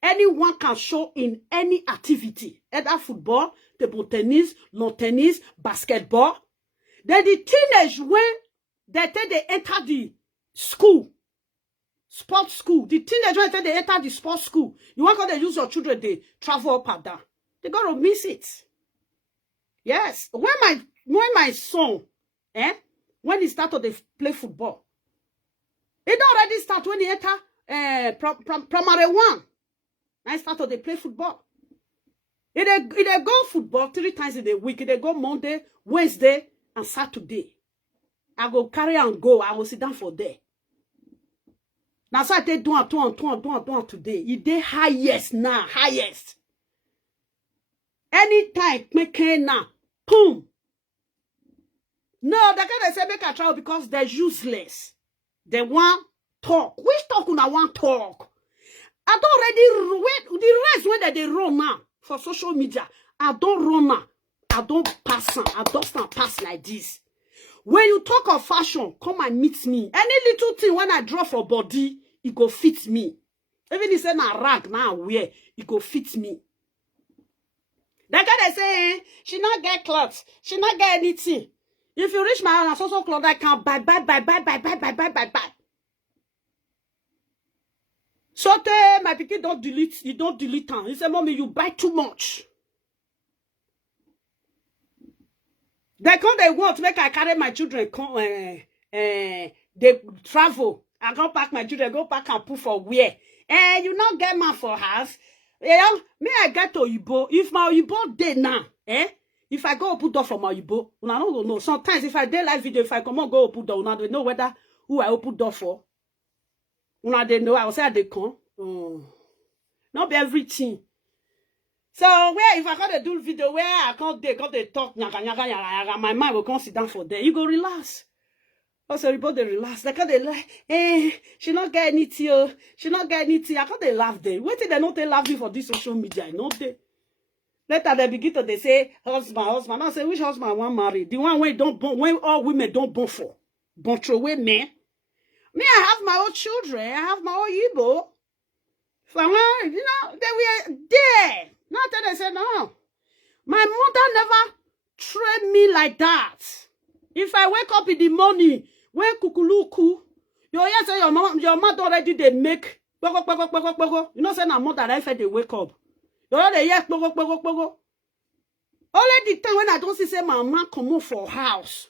Anyone can show in any activity, either football, table tennis, lawn tennis, basketball. Then the teenage when they enter the school. Sports school. The teenagers when they enter the sports school. You want to use your children, they travel up and down. They're going to miss it. Yes. When my son, when he started to play football, it already started when he enter primary 1. I started to play football. They go football 3 times in a week. They go Monday, Wednesday, and Saturday. I go carry and go. I will sit down for there. Now, so I take do today. It dey highest now, highest. Anytime, make now, boom. No, they can't say make a trial because they're useless. They want talk. Which talk una want talk? I don't already wait. The rest when they run now for social media, I don't run now. I don't pass now. I don't stand pass like this. When you talk of fashion, come and meet me. Any little thing when I draw for body, it go fit me. Even if it's a rag now wear, it go fit me. That guy they say, she not get clothes, she not get anything. If you reach my house, social clothes, I can buy. So my pikin don't delete, you don't delete them. He said, mommy, you buy too much. They want to make I carry my children they travel. I go pack my children, go pack and put for where? You not get man for house. Me I get to Oyibo. If my Oyibo day now, if I go open door for my Oyibo, una no go know. Sometimes if I do live video, if I come on go open door, una don't know whether who I open door for. Una they know I will say they come. Not be everything. So where if I got to do video where I can't they talk nyaga, my mind will come sit down for there. You go relax. Also, everybody relax. They can't like, she not get anything. She not get anything. I can't they laugh there. Wait till they not they laugh me for this social media. Not they. Later they begin to they say husband. I say which husband I want marry? The one where don't born, when all women don't born for, born throw away men. Me, I have my own children. I have my own Igbo. You know, they were there. Not that they say no. My mother never trained me like that. If I wake up in the morning, when kukuluku, you hear say your mother already they make. You know, say my mother I fed they wake up. You know they hear Only the time when I don't see say my mama come out for house.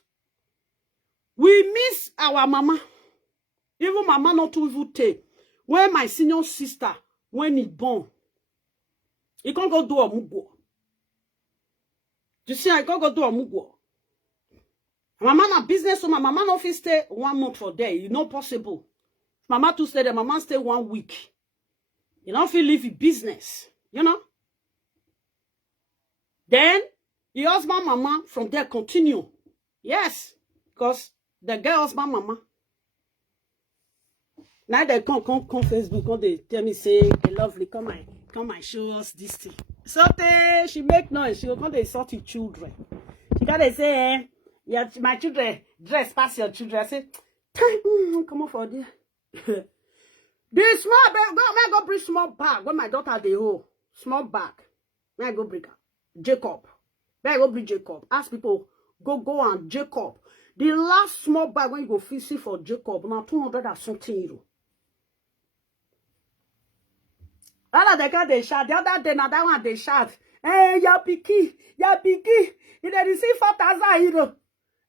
We miss our mama. Even mama not too evil take. When my senior sister, when he born, he can't go do a mugo. You see, I can't go do a mugo. My mama business, so my mama no fit stay 1 month for there. You know possible. Mama to stay there, mama stay 1 week. You don't feel live in business. You know? Then, the husband mama from there continue. Yes. Because the girl husband mama. Now they come Facebook, come they tell me say, hey, lovely, come and show us this thing. So she make noise, she will come they sort the children. She gotta say, yeah, my children dress past your children. I say, come on for there. The small bag, go bring small bag when my daughter they hold. Small bag. May I go bring her? Jacob. May I go bring Jacob? Ask people, go and Jacob. The last small bag when you go fishing for Jacob, now 200 and something euro. All they got they shout. The other day, now that one they shout. Hey, ya piki. He they receive 4,000 euro.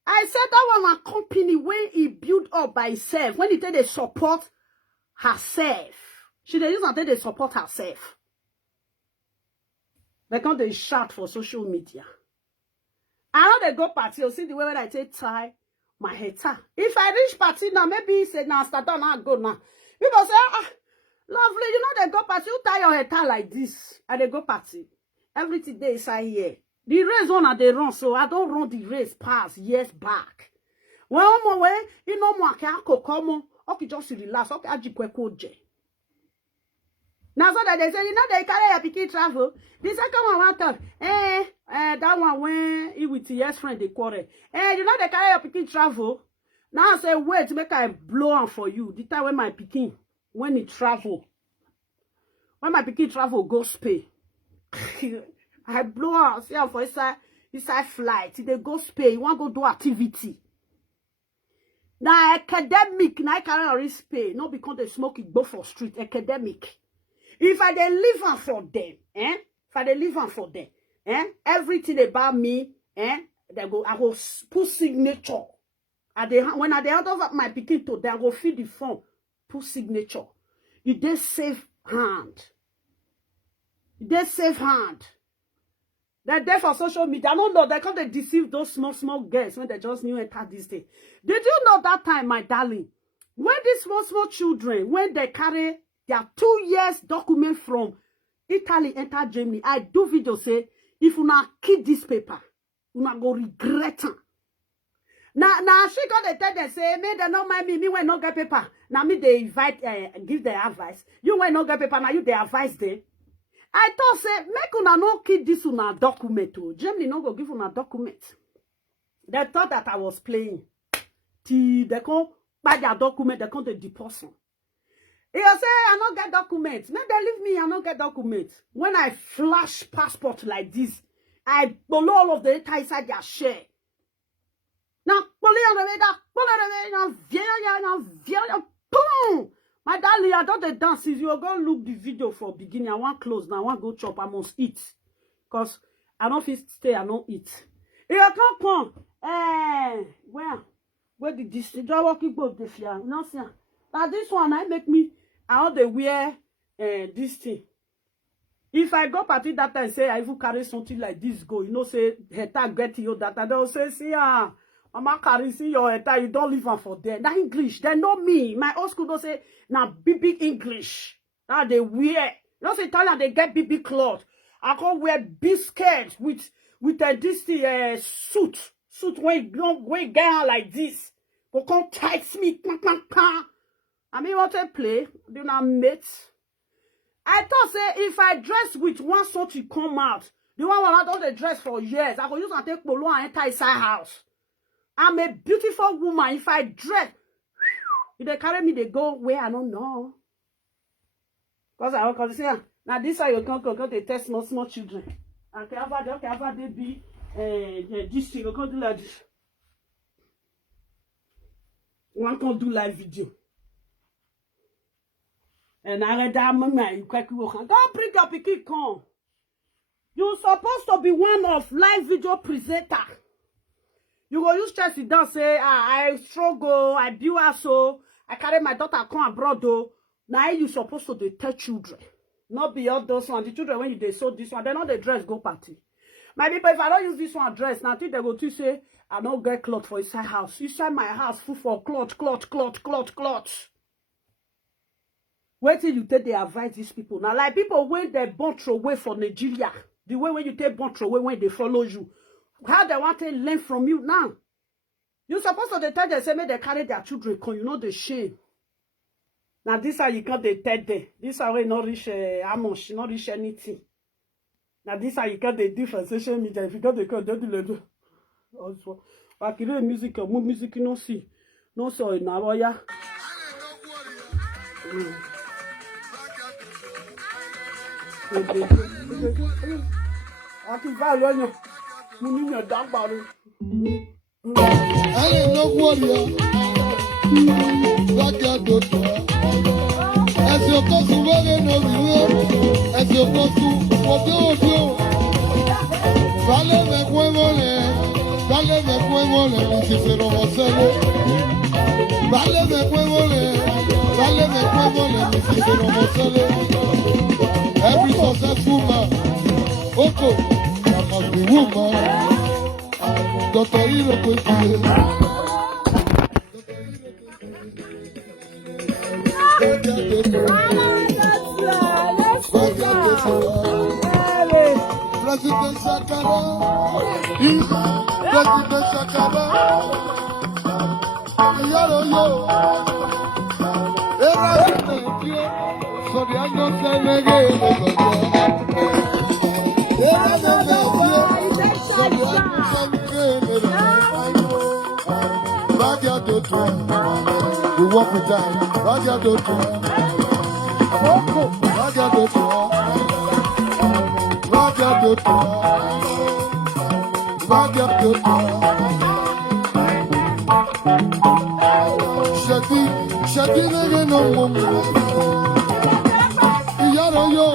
I said that one a company when he built up by himself. When he tell they support herself. She they use until they support herself. They can't they shout for social media. I know they go party. You see the way when I take tie my hair. If I reach party now, maybe say now start down now go now. People say lovely, you know they go party. You tie your hair like this and they go party. Everything they inside here. The race on they run, so I don't run the race past years back. When I'm away, you know more can come. Okay, just relax. Okay, I just je. Now so that they say, you know, they carry a picky travel. The second one want talk. That one when he with his friend they quarrel. You know they carry a picky travel. Now I say, wait, make I blow on for you. The time when my picking, when he travel. When my picking travel, go Spain. I blow out, see how for inside flight. They go Spain, you want to go do activity. Now academic, now I can't always pay. Not because they smoke it, go for street. Academic. If I dey live on for them, if I dey live on for them, everything about me, they go, I go put signature. When I dey out of my picking to them, I go fill the form, put signature. You dey safe hand. They safe hand. They're there for social media. I don't know. They can't deceive those small girls when they just new enter this day. Did you know that time, my darling? When these small children, when they carry their 2 years document from Italy enter Germany, I do video say, if you not keep this paper, you not go regret it. Now she got the tell them say, me they not mind me when not get paper. Now me they invite, give their advice. You when not get paper, now you they advise them. I thought say, make una no keep this una document. Germany no go give una document. They thought that I was playing. They come buy their document, they come to deposit. He say, I don't get documents. Make they leave me, I don't get documents. When I flash passport like this, I follow all of the data inside their share. Now, boom! My darling, I don't the dance. If you go look the video for beginning, I want close now. I want go chop. I must eat. Because I don't feel stay, I don't eat. If you can't come, where did this? Do I walk about the fear? No, sir. Now this one, I make me, I want to wear this thing. If I go party that time, say I even carry something like this, go, you know, say, heta get you that, and they'll say, see, Mama carry, see your heta, you don't live on for them. That English, they know me. My old school don't say, now big English. Now they wear, you know, say, Italian, they get big cloth. I can wear big skirts with this suit when you get like this. Go come tight me, I mean, what I play, do not mate. I thought say if I dress with one sort to come out, the one I don't dress for years, I go use and take polo and enter inside house. I'm a beautiful woman. If I dress, if they carry me, they go where I don't know. Because I will say, now this are you can't go to test small children. And can they be this thing, you can't do like this. One can't do live video. And I read that mama, you can't go. Don't bring your picky come. You're supposed to be one of live video presenter. You go use stress it down, say, I struggle, I build so, I carry my daughter come abroad though. Now you supposed to tell children. Not be all those one. The children when they saw this one, they know the dress go party. My people, if I don't use this one dress, now I think they go to say, I don't get cloth for inside house. Inside my house full for cloth. Wait till you take the advice these people. Now, like people when they born throw away for Nigeria, the way when you take born throw away when they follow you, how they want to learn from you now? You're supposed to tell them, say, may they carry their children, you know the shame. Now, this how you can't tell them. This how we not reach how much, not reach anything. Now, this how you can't do for social media. If you got the code, don't do it. Also, I create music, music, you know, see. No, so now, yeah. I can buy one. You need your dog body. I ain't no warrior. Back your door. As your cousin, well, no, you as your cousin, what do you? Vale me cuevole, si se lo mocele. Vale me cuevole, si se lo mocele. Every successful man, Oko, that must be woman. Dr. Hiro Kwesi. We walk with time. Raja do to. Raja do to. Raja do to. Raja do to. Shaki nege no momo. Iyaro yo.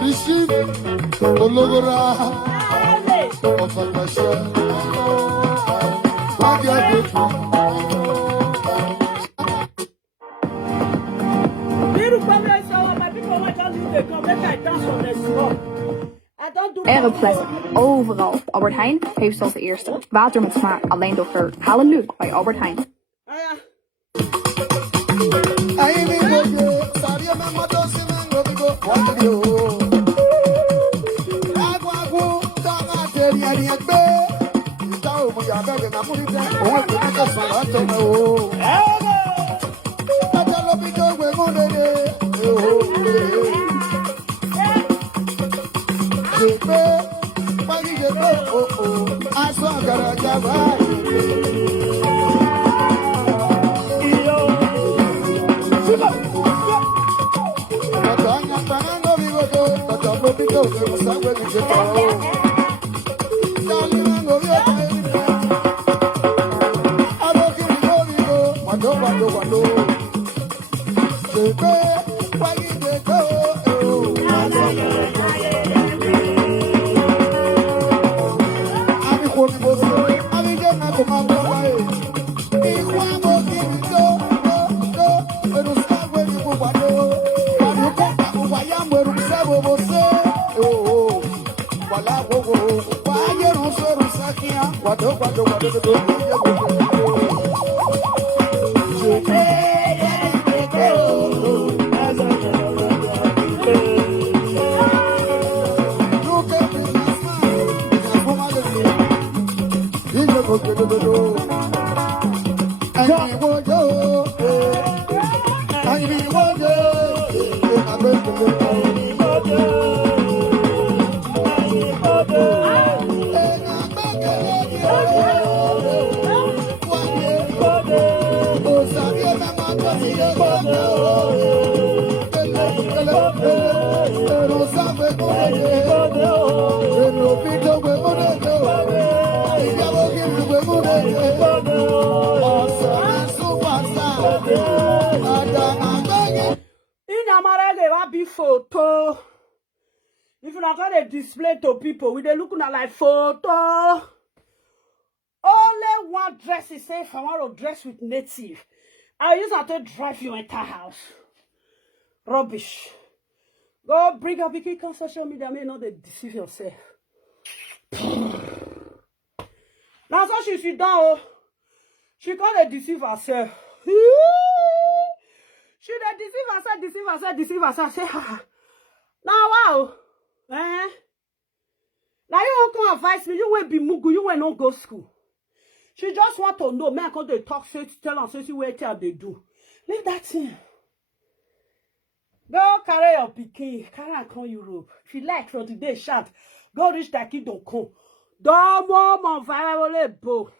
Bishi. Ologora. Ofakasha. Raja do to. Aeroplus overal. Albert Heijn heeft als eerste water met smaak alleen door geur. Halleluja bij Albert Heijn. Photo. If you're not going to display to people, we they looking at like photo. Only one dress is safe. I want to dress with native. I use that to drive your entire house. Rubbish. Go bring up bikini on social media. May not deceive yourself. Now so she sit down. She can't deceive herself. She deceive herself. Say, now wow. Eh? Now you don't come advise me. You won't be mugu. You won't not go school. She just want to know. Man, they talk, say, tell and say, see what they do. Leave that thing. Go carry your pikin. Carry and come Europe. If you like from today, shout. Go reach that kid don't come. Don't want my viral.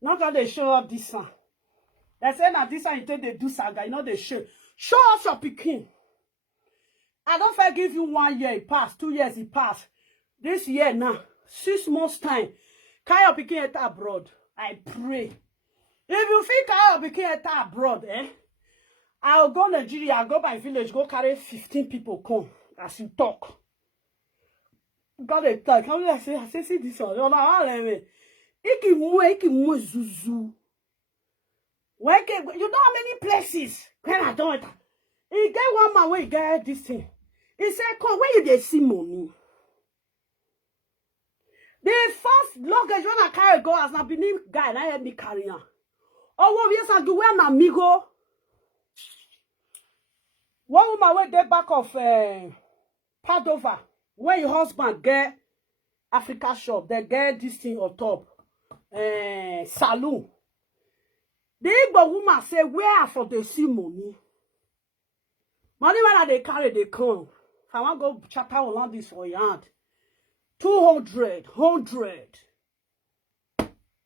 Not gonna they show up this one. They say now this one you take they do saga. You know they show. Show off your pikin. I don't forgive you 1 year it passed, 2 years it passed. This year now, 6 months time. Carry your pikin enter abroad. I pray. If you think carry your pikin enter abroad, I'll go Nigeria, I'll go by village, go carry 15 people come as you talk. God they talk. I say, see this one. You know zuzu. You know how many places? When I don't. He get one man where he get this thing. He said, come, where you dey see money? The first luggage when I carry go as a Benin guy, and I had me carry on. Oh, what yes, I do where my amigo. One woman went there back of Padova, when your husband get Africa shop. They get this thing on top. Saloon. The Igbo woman say, where for the see money? Money when they carry, they come. If I want to go chatter around this for your hand. 200.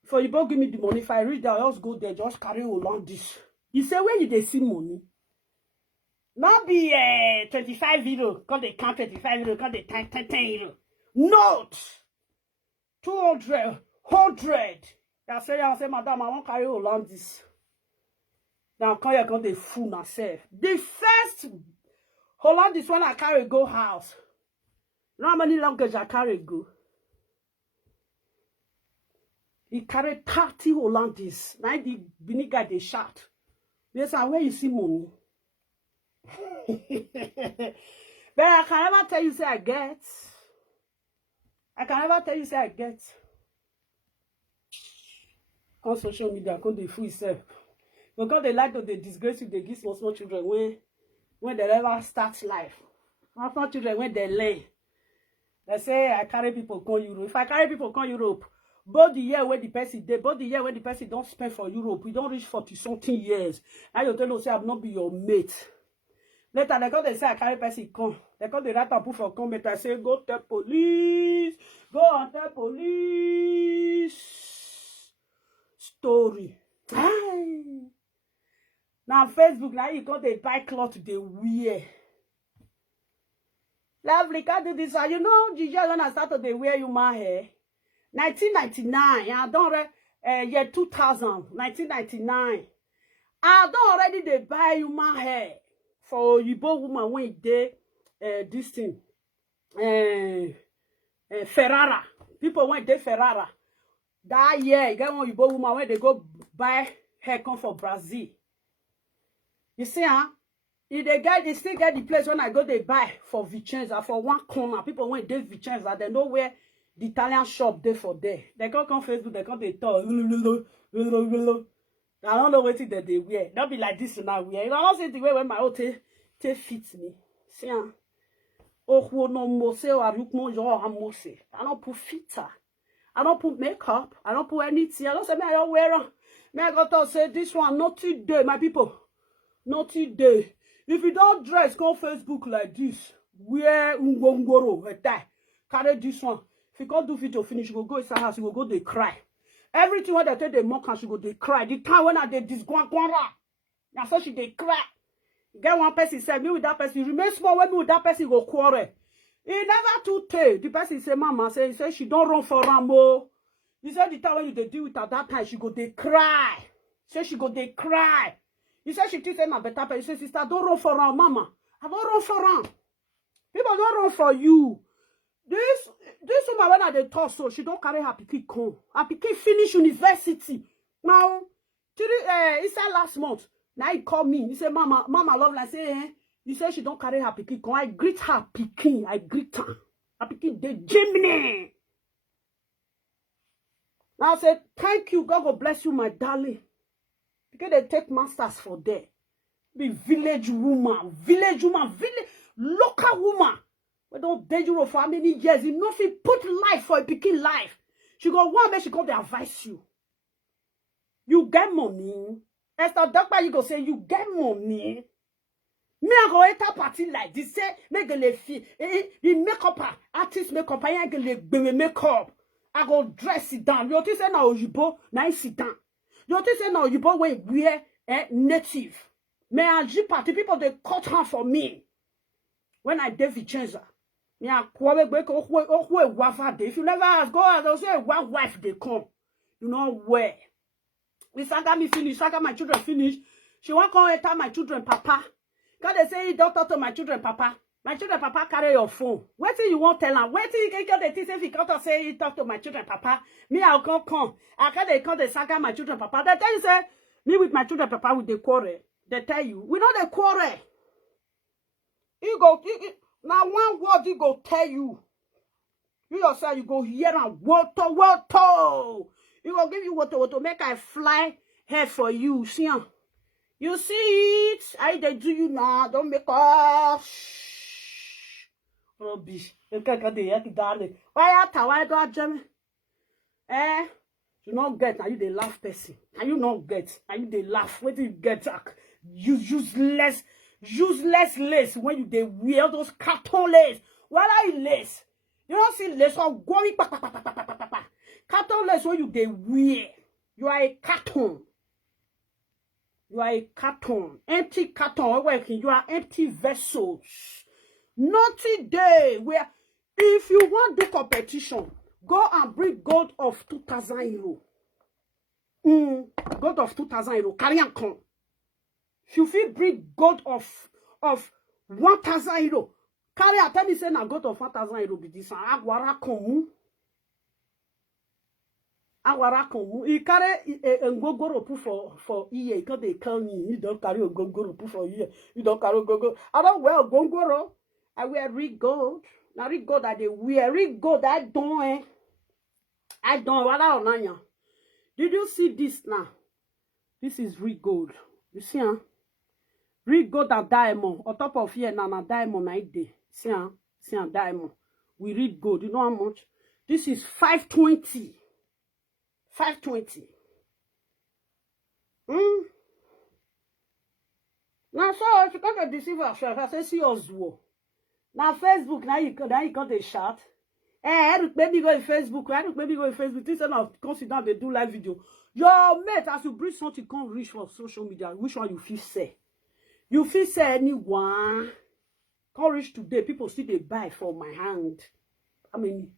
For you both give me the money. If I read that, I just go there, just carry along this. You say, where you they see money? Not be 25 euro, because they count 25 euro, because they 10 euro. Not 200, 100. I say, madam, I won't carry along this. Now, come here, because they fool myself. The first, hold on, this one I carry go house. You know how many luggage I carry go? He carry 30 Hollandis. Now the vinegar they shout. They say, where you see money? But I can never tell you say I get. I can never tell you say I get. On social media, come they fool yourself. Because they like to they disgrace you, they give small children when they never start life. Small children when they learn. They say I carry people come Europe. If I carry people come Europe, both the year when the person dey, both the year when the person don't spend for Europe, we don't reach 40-something years. Now you tell them say I'm not be your mate. Later they come they say I carry person come. They come they write a proof for comment. I say go tell police, go and tell police. Story. Now Facebook now you come they buy cloth they wear. Lovely, can't do this. You know, Gigi when I started they wear human hair. 1999, I don't year 2000, 1999. I don't already they buy human hair for Yibo woman when they this thing Ferrara. People went there Ferrara. That year, you get one Yibo woman when they go buy hair come for Brazil. You see, huh? If they still get the place when I go they buy for Vicenza for one corner. People went there Vicenza, they know where the Italian shop there for there. They come on Facebook, they come they talk. I don't know what they wear. Don't be like this now wear. You don't see the way when my old te fits me. See, oh no mose or arukmo genre mose. I don't put filter. I don't put makeup. I don't put anything. I don't say me I don't wear. Me I got to say this one naughty day, my people. Naughty day. If you don't dress, go on Facebook like this. Wear ungongoro a tie. Carry this one. If you can't do video finish, you will go inside house, you will go they cry. Everything when they tell they mock and she go they cry. The time when I did this guanra. Now so she they cry. Get one person said me with that person. Remain small when me with that person go quarrel. He never too tell. The person say mama say he say she don't run for Rambo. He said the time when you they deal with her that time she go they cry. Say she go they cry. He said she thinks I'm a better person. He said sister don't run for Ram mama. I don't run for Ram. People don't run for you. This woman when I dey talk so she don't carry her pikin come. Her pikin finish university. Now, he said last month. Now he called me. He said, Mama love like say, you say she don't carry her pikin come. I greet her pikin. I greet her. Her pikin dey Germany. Now I said, thank you. God will bless you, my darling. Because they take masters for there. Be village woman, local woman. We don't date you for how many years? You know if you put life for a picking life. She go one day she come to advise you. You get money. Esther doctor, you go say you get money. Me I go enter party like this. Say make le feel. The makeup artist makeup. I ain't le makeup. I go dress it down. You think say now Oyibo na sit down. You think say now Oyibo when wear native. Me and party people they cut her for me. When I did Vicenza. If you never ask, go ask, they'll say one wife they come. You know where? The saga me finish, saga my children finish. She won't come and tell my children, Papa. Because they say, don't talk to my children, Papa. My children, Papa, carry your phone. Wait till you won't tell them. Wait till you can get the things if you can't say, talk to my children, Papa. Me, I'll come. I can't they come, they saga my children, Papa. They tell you, say, me with my children, Papa, with the quarrel. They tell you, we know the quarrel. You go, now one word he go tell you. You yourself, you go hear and water. You go give you water, make I fly here for you. See, you see it? I they do you now. Don't make us. Rubbish. You can't get the darling. Why do I jam? You not get, now you the laugh person. Can you not get? Now you the laugh. Where do you get that? You useless lace when you they wear those carton lace. What are you lace? You don't see lace or going pa. Carton lace when you they wear. You are a carton. You are a carton. Empty carton. You are empty vessels. Naughty day where if you want to do competition, go and bring gold of 2,000 euro. Gold of 2,000 euro. Carry and come. If you feel bring gold of 1,000 euro. Carry and tell me say na gold of 1,000 euro be this. Agwara komu. He carry a gogoro for year. Because they call me. You don't carry a gogoro for year. You don't carry a gogoro. I don't wear a gogoro. I wear red gold. Now red gold that they wear. Red gold I don't. I don't. What I don't. Did you see this now? This is red gold. You see, huh? Red gold and diamond. On top of here, now diamond I day. See, huh? See, huh? Diamond. We read gold. You know how much? This is 520. 520. Now, so if you can't deceive yourself, I say see us wo. Now Facebook, now you can't a shout. Maybe go to Facebook. Maybe go to Facebook. This is not consider they do live video. Your mate, as you bring something, can't reach for social media. Which one you feel say? You feel say anyone? Can't reach today. People still they buy for my hand. I mean,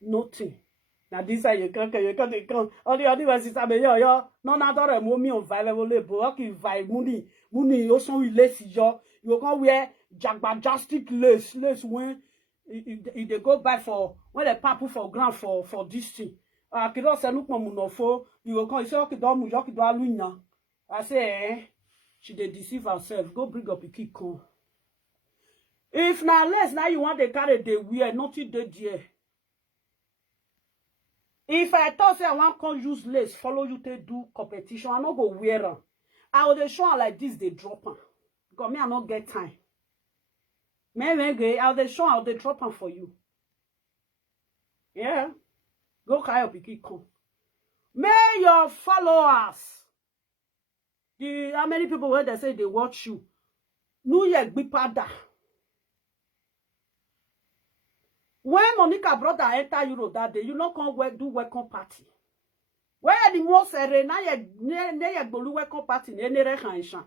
nothing. Now this is you can't all the other ones is yo no na dore mo mi on valuable label okay vai money you so lace yo you can wear jagbajastic lace when if they go buy for when they papu for ground for this thing kido se look mo no fo you can say okay do mu yo kido alunya I say she dey deceive herself go bring up a kick con if now less now you want to carry the wear nothing dey there. If I thought say I want to use lace, follow you to do competition, I not go wear them. I will show like this, they drop them. Because me, I not get time. Maybe I will show how they drop them for you. Yeah. Go carry up a come. May your followers, how many people where they say they watch you, New Year be pada. When Monica brother enter Europe that day, you not come do welcome party. Where the most na ye bolu welcome party ne rehansha.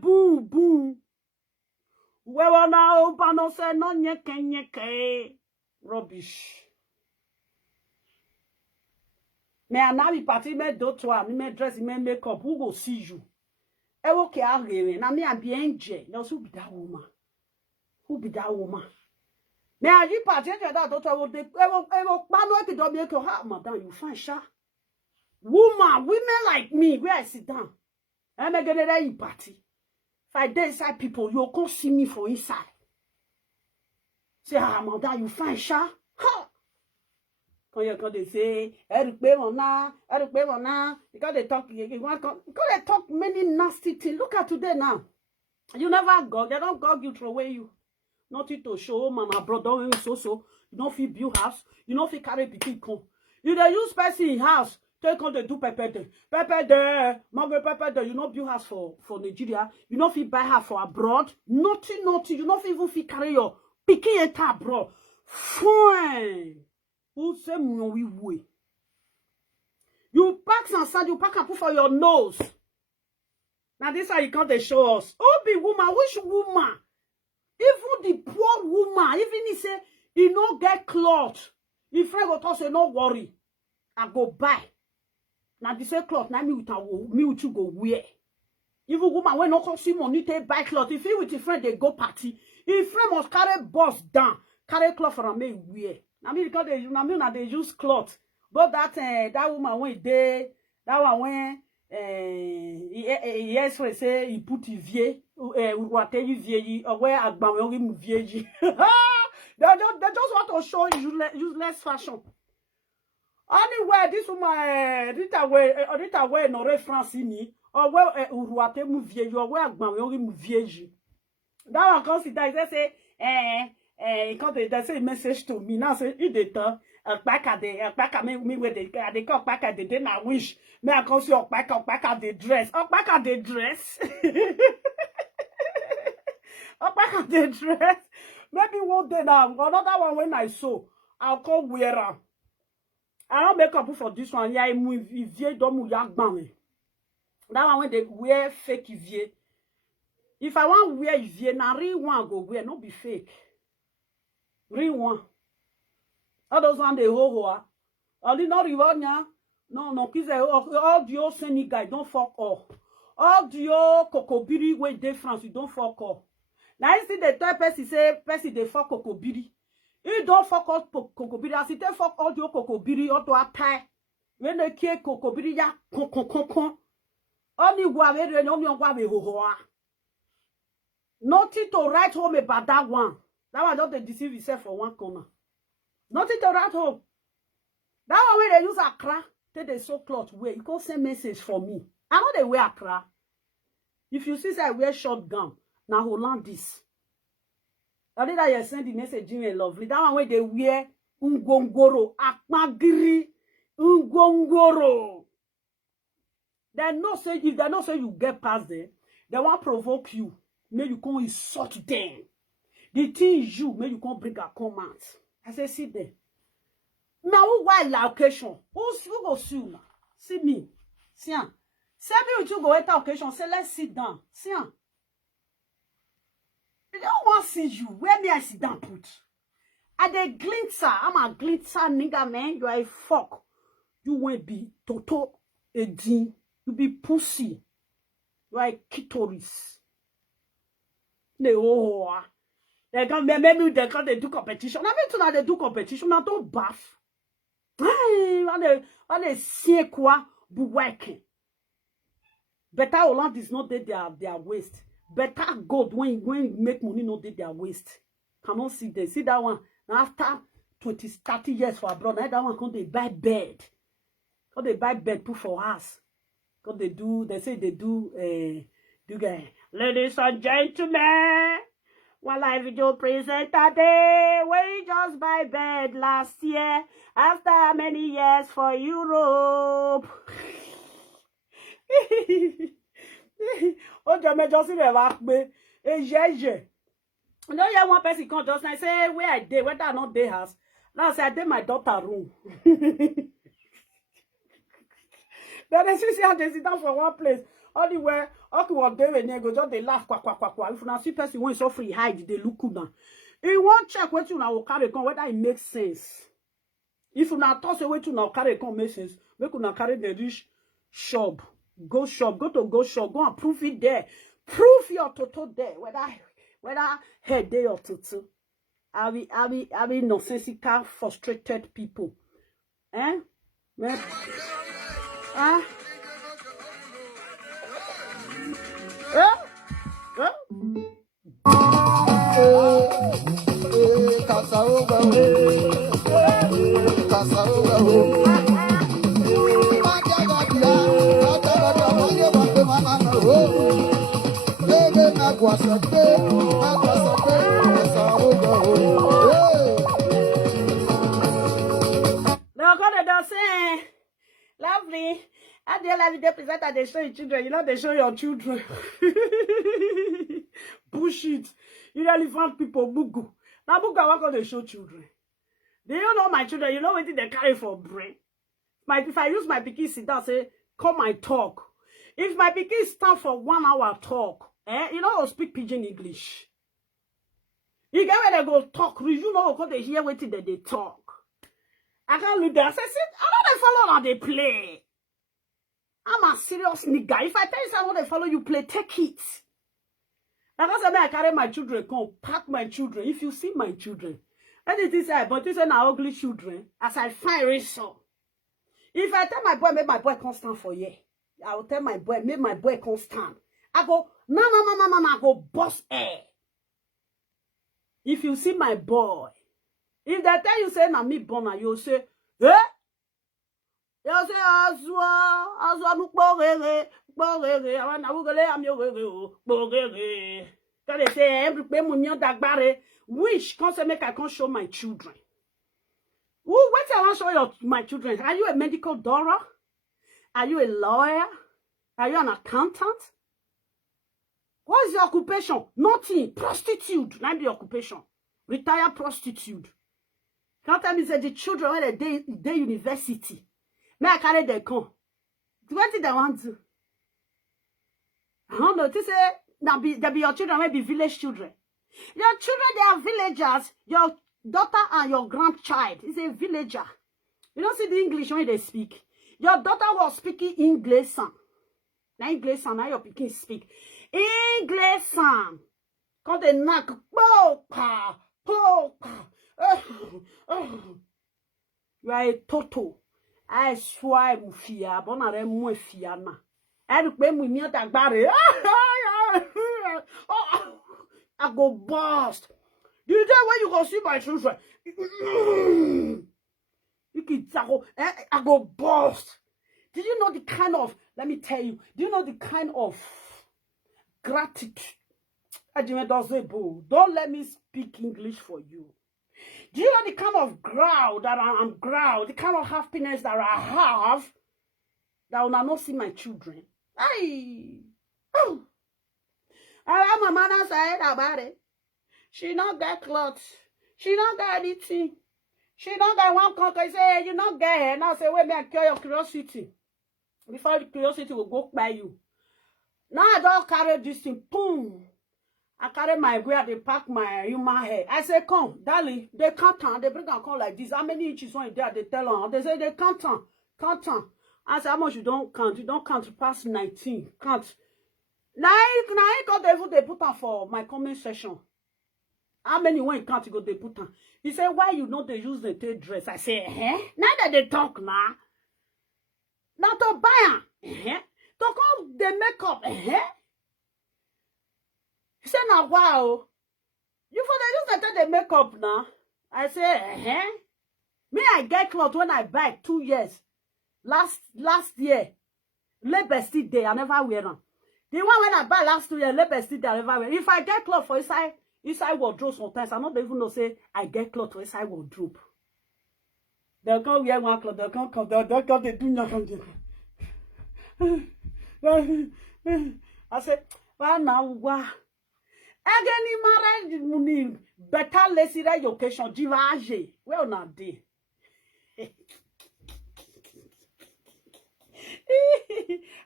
Boo. Where wana opa no say no nyeke. Rubbish. Me anabi party me do toi, me dress, me makeup, who go see you? Okay, I'll give na me am be angel. No, who be that woman? Who be that woman? Me are you party that daughter will be madam, you find sha. Women like me, where I sit down. I'm a gonna party. If I dey inside people, you can't see me for inside. Say, madam, you find sha. Ha! Quand they say, because they talk, because they talk many nasty things. Look at today now. You never go, they don't go you throw away you. Nothing to show man brother when so you don't feel build house, you don't feel carry pikin come. You dey use person in house, take on the do pepper there, you not build house for Nigeria, you not feel buy house for abroad, nothing, you not even feel carry your pikin enter abroad. Fine. Who say we? You pack some sand, you pack and put for your nose. Now this how you can't they show us. Oh, be woman, which woman? Even the poor woman, even he say, he no get cloth. If friend go talk say, no worry. I go buy. Now the same cloth, now me with you go wear. Even woman, when no come see money, they buy cloth. If he with his friend, they go party. If friend must carry bus down, carry cloth for me wear. Now me because they use cloth. But that woman when they, that one when yes, we say he put his vie. They just want to show useless fashion. Anyway, this woman Rita way no reference ni or where uruate mu vieji or where agbanwe ori mu vieji. That one comes sit down, he say, quand they say a message to me, now say, il détend, Okpaika, me with the Okpaika, they didn't wish. Me, I come see Okpaika, the dress. Okpaika, the dress. Okpaika, the dress. Maybe one day now, another one when I saw, I'll come wear her. I don't make up for this one. Yeah, Vivier don't yak bang. That one when they wear fake Vivier. If I want wear Vivier, now real one go wear, not be fake. Real one. All those one they ho. All the not reward no, kids all the old Senny guy don't fuck off. All the old Kokobiri way they France, you don't fuck off. Now you see the third person say person they fuck Kokobiri. You don't fuck up Kokobiri. As they fuck all the Kokobiri or to apply. When they kill Kokobiri ya kon. Only guave only on guave ho. Nothing to write home about that one. That one don't deceive yourself for one corner. Nothing to write home. That one when they use Accra, take the so cloth wear. You can send message for me. I know they wear Accra. If you see say I wear short gown, now hold this. I did that you send the message in lovely. That one when they wear ungongoro, akmagiri, ungongoro. They not say if they not say you get past there, they want provoke you. May you come insult them. The thing you may you come bring a comment. I say sit there. Now why location? Who go see you now? See me. See ya. Say me with you go enter occasion. Say let's sit down. See ya. I don't want to see you. Where me I sit down put? I dey glinter. I'm a glinter nigga man. You are a fuck. You will be toto edin. You be pussy. You are a clitoris. They come maybe they do competition. I mean to they do competition. Now don't bath. On they see quoi be working. Better Holland is not their waste. Better gold when you make money not their waste. Cannot see they see that one. Now after 30 years for abroad, that one come they buy bed. Come they buy bed put for us. Come they say they do ladies and gentlemen. One live video presenter day. We just buy bed last year after many years for Europe. Oh, Jamie just in the no, yeah, one person come just and say where I did, whether or not they has. Now say I did my daughter room. Then they see how they sit down for one place. Anywhere, okay, what they when they go just they laugh quack. If you see person when so free hide, they look good now. If you want check what you now carry come whether it makes sense. If you now toss away to now carry come make sense, make you now carry the rich shop. Go shop, go and prove it there. Prove your toto there. Whether head there or toto. I be nonsensical, frustrated people. Eh? Ah? Now, God, say, lovely. I dear like the presenter, they show your children. You know, they show your children. Bullshit. You really find people bugu. Now, bugu, what can they show children? Do you know my children? You know what they carry for brain? If I use my pikin sit down, say, come and talk. If my pikin stand for 1 hour talk, you know, I'll speak pidgin English. You get where they go talk, you know, because they hear what they talk. I can't look there. I say, I know they follow how they play. I'm a serious nigga. If I tell you something, they follow you play, take it. Like I said, I carry my children, come pack my children. If you see my children, and it is but these are ugly children. As I find it so. If I tell my boy, make my boy constant for you. I will tell my boy, make my boy constant. I go, no, I go boss air. If you see my boy, if they tell you say na me born, you'll say, eh? You'll say, Azwa, I want to go, Can they say every which can't make I can't show my children? What I want to show my children? Are you a medical doctor? Are you a lawyer? Are you an accountant? What is your occupation? Nothing. Prostitute. Not the occupation. Retired prostitute. Can't tell me say the children when they university. May I carry their con? What did they want to? I don't know. To say that be your children may be village children. Your children, they are villagers. Your daughter and your grandchild is a villager. You don't see the English when they speak. Your daughter was speaking English. Now English, now your picking speak English. Quand they knock, poka. You are a toto. I swear, Mufia, Bonare Mufiana. I look when we meet that barry. I go bust. Do you know where you go see my children? You can I go bust. Did you know the kind of, let me tell you, do you know the kind of gratitude? Don't let me speak English for you. Do you know the kind of growl that I'm growl, the kind of happiness that I have that will not see my children? I my mother said about it. She not get clothes. She not get anything. She don't get one conquer. Say, you not get her. Now say, wait, me and cure your curiosity. Before the curiosity will go by you. Now I don't carry this thing. Boom. I carry my where they pack my human hair. I say, come, darling, they can't turn. They bring and come like this. How many inches on there? They tell her. They say they can't turn. Can't turn. I say, how much you don't count? You don't count past 19. Can't. Now I got they put on for my comment section. How many when you can't you go they put on? He said, why you know they use the tail dress? I say, now that they talk now. Now to buy to come the makeup, He said, now wow. You for the use the makeup now. I say, Me, I get clothes when I buy 2 years. Last year. Labor day, I never wear them. The one when I buy last 2 years, labor day, I never wear. If I get clothes for inside wardrobe sometimes, I don't even know say I get clothes for inside wardrobe. They'll come wear one clothes, they'll come, they'll come, they do nothing. I said, well now, what? Again, in marriage, better let's see that occasion, divage. Well, not day.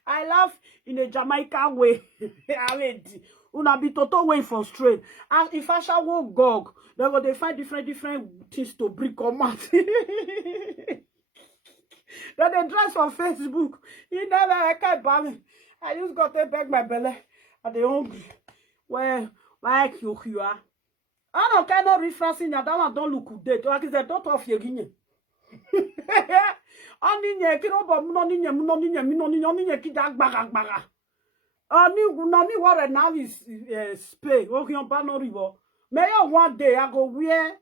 I laugh in a Jamaican way. I mean, una be total way for straight. And if I shall go gog, they're going to find different things to bring come out. Then they dress on Facebook. You never, I can't buy me. I just got to beg my belly at the hungry. Where you are. I don't care no reference in that one don't look good. Like is a daughter of your guinea. Oninya kirobo munoninya kidak baga. Nani what now is spay. Okay, on no river. May one day I go wear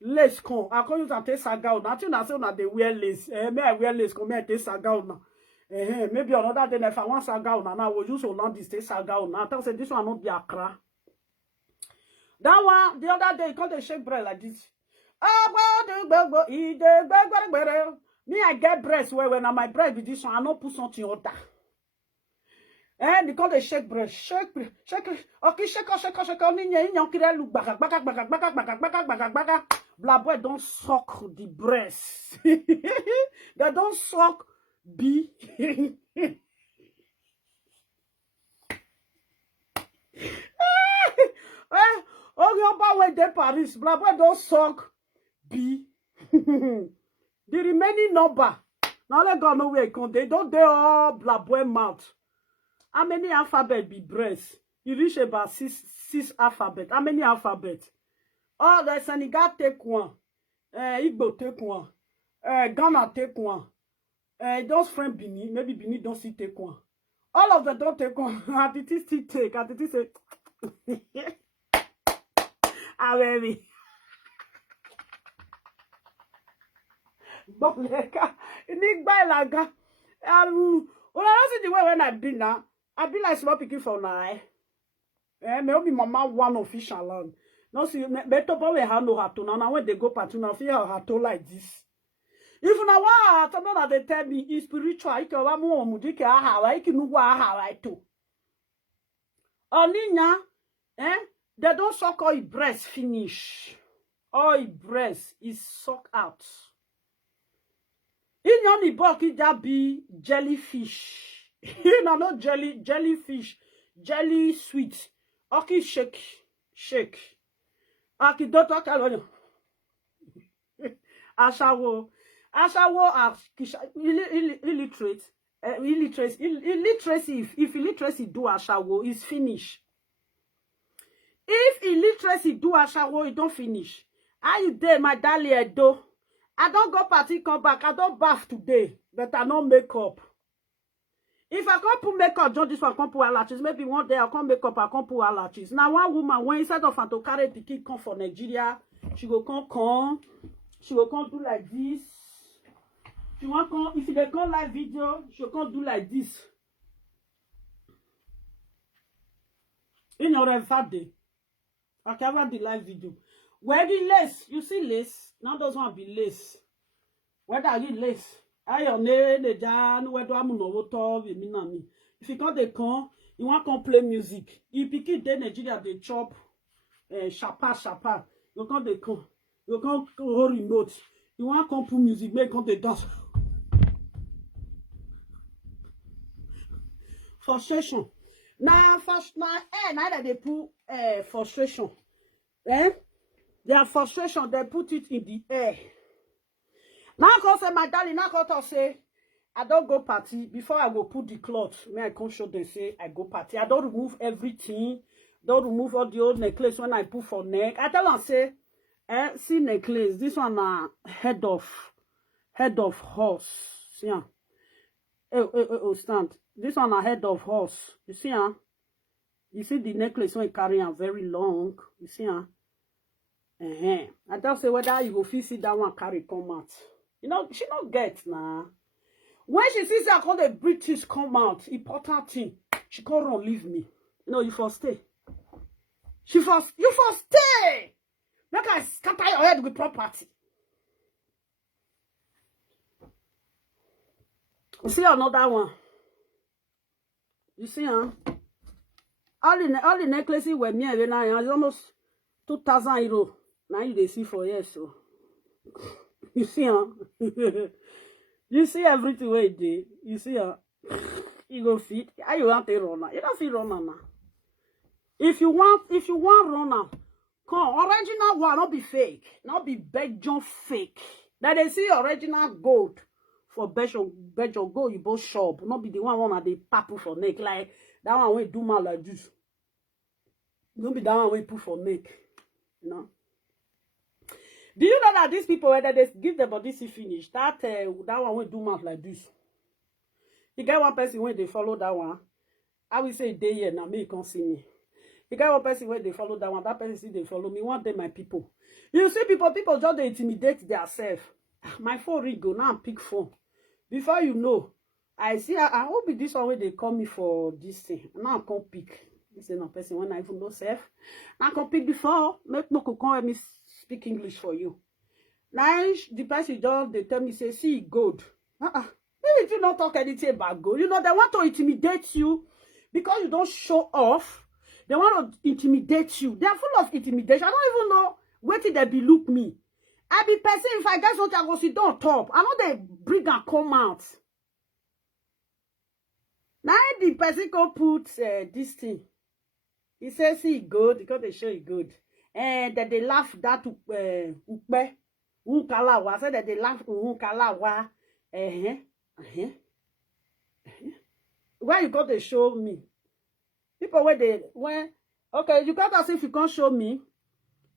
lace con. I go use and take saga. Nothing I say na they wear lace. May I wear lace con? May I take saga now. Maybe another day if I want saga now, I will use Holland this take saga now. I say this one not be Accra. That one the other day called the shake bread like this. Me, I get breast when my breast with this one, I not put something other. Because they shake breast, shake. Okay, shake. Blah boy don't suck the breast. They don't suck B. Oh, you when they Paris, blah boy don't suck B. The remaining number. Now let God know where it come. They don't they all blah boy mouth. How many alphabet be breast? You reach about six alphabet. How many alphabet? Oh, the Senegal take one. Igbo take one. Ghana take one. Those friend Bini, maybe Bini don't see take one. All of them don't take one. Atiti still take. Atiti say. Ah, baby. But like, Nick by like, when I don't see the way when I be now, I be like small picking for now. Me obi mama one official land. No see me to probably have no hato now when they go party now feel hato like this. If na wa something that they tell me is spiritual, I can wa mo mudi ke aha wa iki nu wa aha wa to. Oninya they don't suck all breast finish. All breast is sucked out. In your book it just be jellyfish. You know no jellyfish, jelly sweet. Okay, shake. Aki doctor kalonyo. Ashawo are illiterate. Illiteracy. If illiteracy do ashawo is finish. If illiteracy do ashawo, it don't finish. Are you there, my darling Edo? I don't go party, come back. I don't bath today, but I don't make up. If I can't put makeup, just this one can't put eyelashes. Maybe one day I can't make up, I can't put eyelashes. Now one woman, when instead of her to carry the kid come for Nigeria, she go come. She will come do like this. She want come, if they come live video, she will come do like this. In your day, I can have the live video. Where the lace? You see lace? Now those one be lace. Where are you lace? I on the jan, where do I know me? If you can't they come, you want to play music. If you keep the Nigeria, they chop shapa. You can't they come. You can't hold remote. You want to put music, make come the dance. Frustration. Now that they put frustration. Their frustration, they put it in the air. Now I say, my darling, now I say, I don't go party. Before I go put the cloth, may I come show them say I go party. I don't remove everything. Don't remove all the old necklace when I put for neck. I tell them say, see necklace. This one head of horse. See stand. This one head of horse. You see You see the necklace when carry am very long. You see I don't say whether you go fit see that one carry come out. You know, she don't get now. When she sees I call the British come out, important thing, she can't run leave me. No, you first stay. You first stay. Make I scatter your head with property. You see another one. You see, all the necklaces were me every night. It's almost 2,000 euros. Now you they see for years, so you see, you see everything where it did. You see, you go fit. How you want to run now? You don't feel run now. If you want run now, come original one, not be fake, not be Belgian fake. That they see original gold for Belgian gold. You both shop, not be the one that they purple for neck like that one. We do mal like this. Don't be that one we put for neck, you know. Do you know that these people, whether they give the body see finish, that one will do mouth like this. You get one person when they follow that one, I will say day here now, me you can't see me. You get one person when they follow that one, that person see they follow me. One day my people. You see people just they intimidate themselves. My phone ring go now and pick phone. Before you know, I see I hope be this one way they call me for this thing. Now I can't pick. This is no person when I even know self. I can pick before. Make no could call me speak English for you. Now the person just they tell me say see gold. Maybe you not talk anything about gold. You know they want to intimidate you because you don't show off. They want to intimidate you. They are full of intimidation. I don't even know where did they be look me. I be person if I get something I go sit down top. I know they bring and come out. Now the person go put this thing. He says see good because they show it good. And that they laugh that ukbe unkalawa. Said that they laugh unkalawa. Where you got to show me? People where okay, you got as if you can't show me.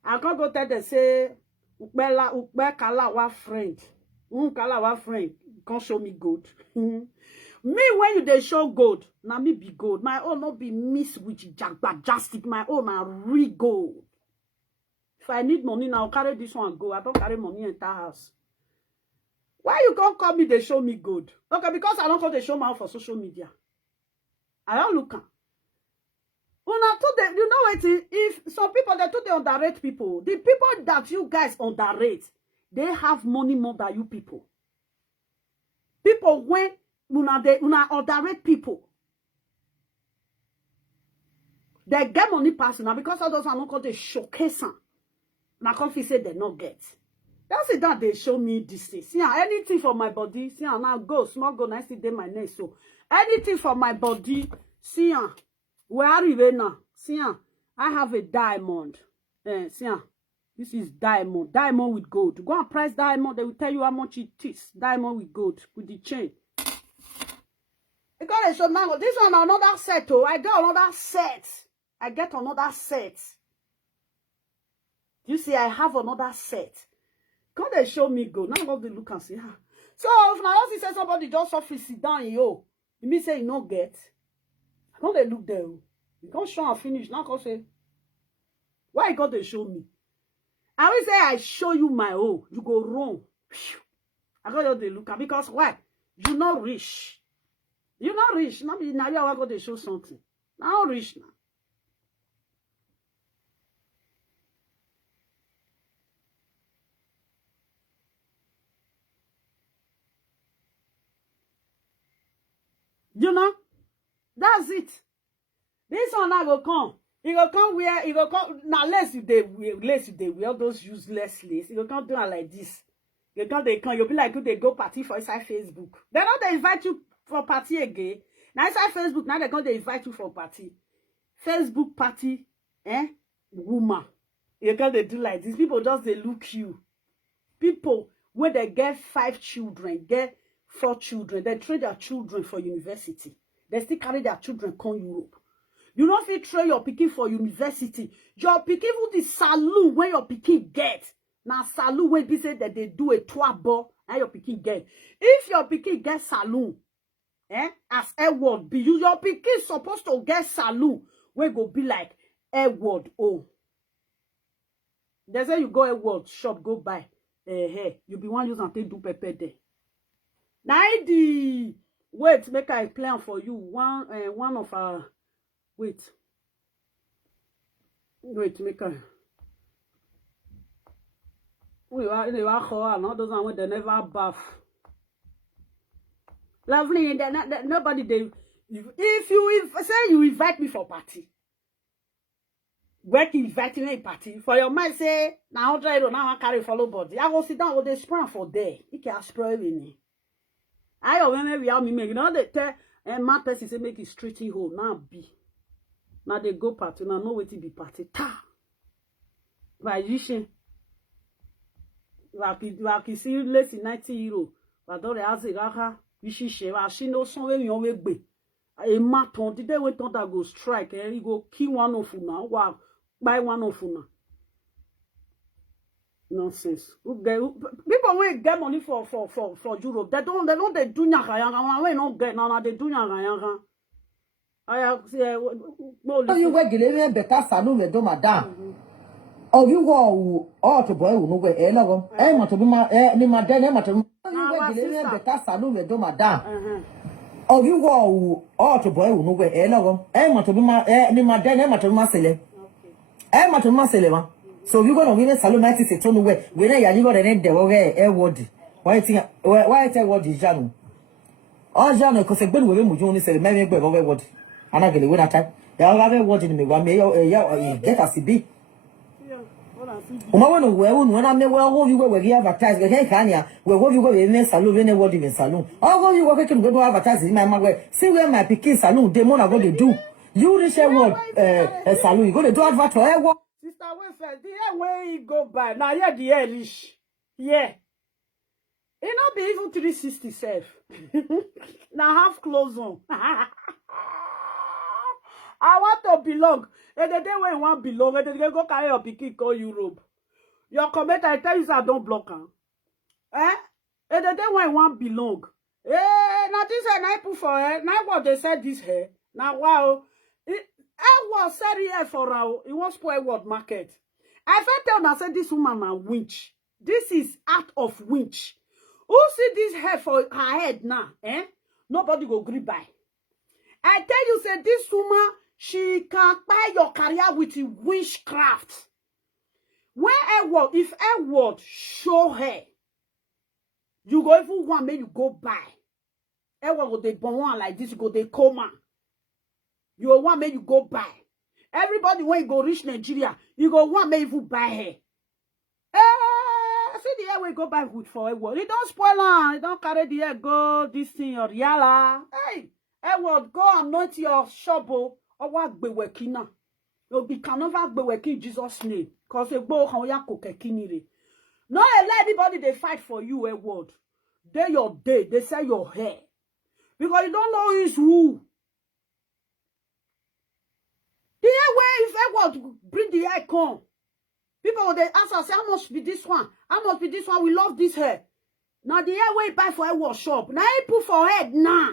I can't go tell them say ukbe kalawa friend. Unkalawa friend. You can't show me good. Me when you they show gold, now me be gold. My own not be mixed with jastic. My own are real gold. If I need money now, I'll carry this one and go. I don't carry money in that house. Why you can't call me they show me gold? Okay, because I don't call they show me out for social media. I don't look at. Una today, you know what? If some people they today underrate people, the people that you guys underrate, they have money more than you people. People when una underrate people, they get money passing now because all those are not called the showcase. Now coffee say they not get. That's it that they show me this thing. See, anything for my body. See, now go small go nice day my neck. So anything for my body. See, where are you now? See, I have a diamond. See, this is diamond. Diamond with gold. Go and price diamond. They will tell you how much it is. Diamond with gold with the chain. Because so now this one another set. Oh, I got another set. I get another set. You see, I have another set. Can't they show me go? Now go they look and see. So if now you say somebody just off sit down, yo, you mean say you no get. Can't they look there? You can't show and finish. Now go say, why you got to show me? I will say I show you my own. You go wrong. I got to look at because why? You not rich. You not rich. Now you are going to show something. Now rich now. You know, that's it. This one now go come. He go come where he go come now. Less if they wear those useless lace. He go come do it like this. You come they come. You'll be like you they go party for inside Facebook. They don't they invite you for party again. Now inside Facebook now they come they invite you for party. Facebook party, woman. You come they do like this. People just they look you. People when they get 5 children get 4 children, they train their children for university. They still carry their children come Europe. You don't feel train your pikin for university. Your pikin with the saloon when your pikin get. Now saloon when be say that they do a 12 ball and your pikin get. If your pikin get saloon, as Edward be you, your pikin supposed to get saloon where go be like Edward. Oh, they say you go Edward shop go buy. You be one use and take do pepper there. Now the wait, make I plan for you. One of our wait, make I. We are not those one they never bath. Lovely, nobody they. If you say you invite me for party, work invite me a party for your mind say now try to now carry follow body. I go sit down with the spray for there. You can spray me. I when we are me make now they tell my person say make it straight in hole now be now they go party now know what it be party ta magician like see less in 90 euro but don't ask the raha you she wa she no son we yon we gbe a maton the day when thunder go strike he go kill one of you now wow buy one of you now. Nonsense. People will get money for Europe. They don't they do nyanga. We don't get now they do nyanga. I have you were giving better salon with madam. Oh, you go all to boy who know where Ella. I want to be my ni madam. You were giving better salon with madam. Oh, you go all to boy who know where Ella. I want to be my ni madam. I want to be my sele. I want to be my sele. So you gonna win a salon 96 on the way. When I you got an end there, word. Why tell what is Janu? Oh, Janu, because a good woman would only say, maybe over what. And I get the winner time. They'll have a word in me. One may get us to be. When I may well you go where you advertise, hey, Kanya, where you go in a saloon, in a word in saloon. Oh, you work can go to advertise in my way. See where my Peking saloon, they want to do. You reach a word, a saloon, you go to do advertise. Sister Wilfred, the way you go by now, yeah, the air is yeah. It not be even 367. Now half close on. I want to belong. And the day when you want belong, and then you go carry your pikin call Europe. Your comment, I tell you, I don't block her. And the day when you want belong. Now this is an apple for her. Now what they said this here. Now wow. I was serious for now. It was spoil word market. I felt tell I said this woman a winch. This is art of winch. Who see this hair for her head now? Nobody go agree by. I tell you, say this woman, She can buy your career with witchcraft. When Edward, if Edward show her, you go even want me you go buy. Edward go they born one like this, go they coma. You go want me you go buy. Everybody when you go reach Nigeria, you go want me you buy her. See the air we go buy wood for Edward. It don't spoil on. It don't carry the air go this thing or yala. Hey, Edward, go anoint your shovel or what be working now. You'll be can never be working in Jesus' name. Because a bow how ya cook a kiniri. No, let everybody they fight for you, Edward. They your day, they say your hair. Because you don't know who's who. The air where if Edward bring the air come. People they ask us, how much be this one? How much be this one? We love this hair. Now the hair we buy for a workshop. Now he put for head now.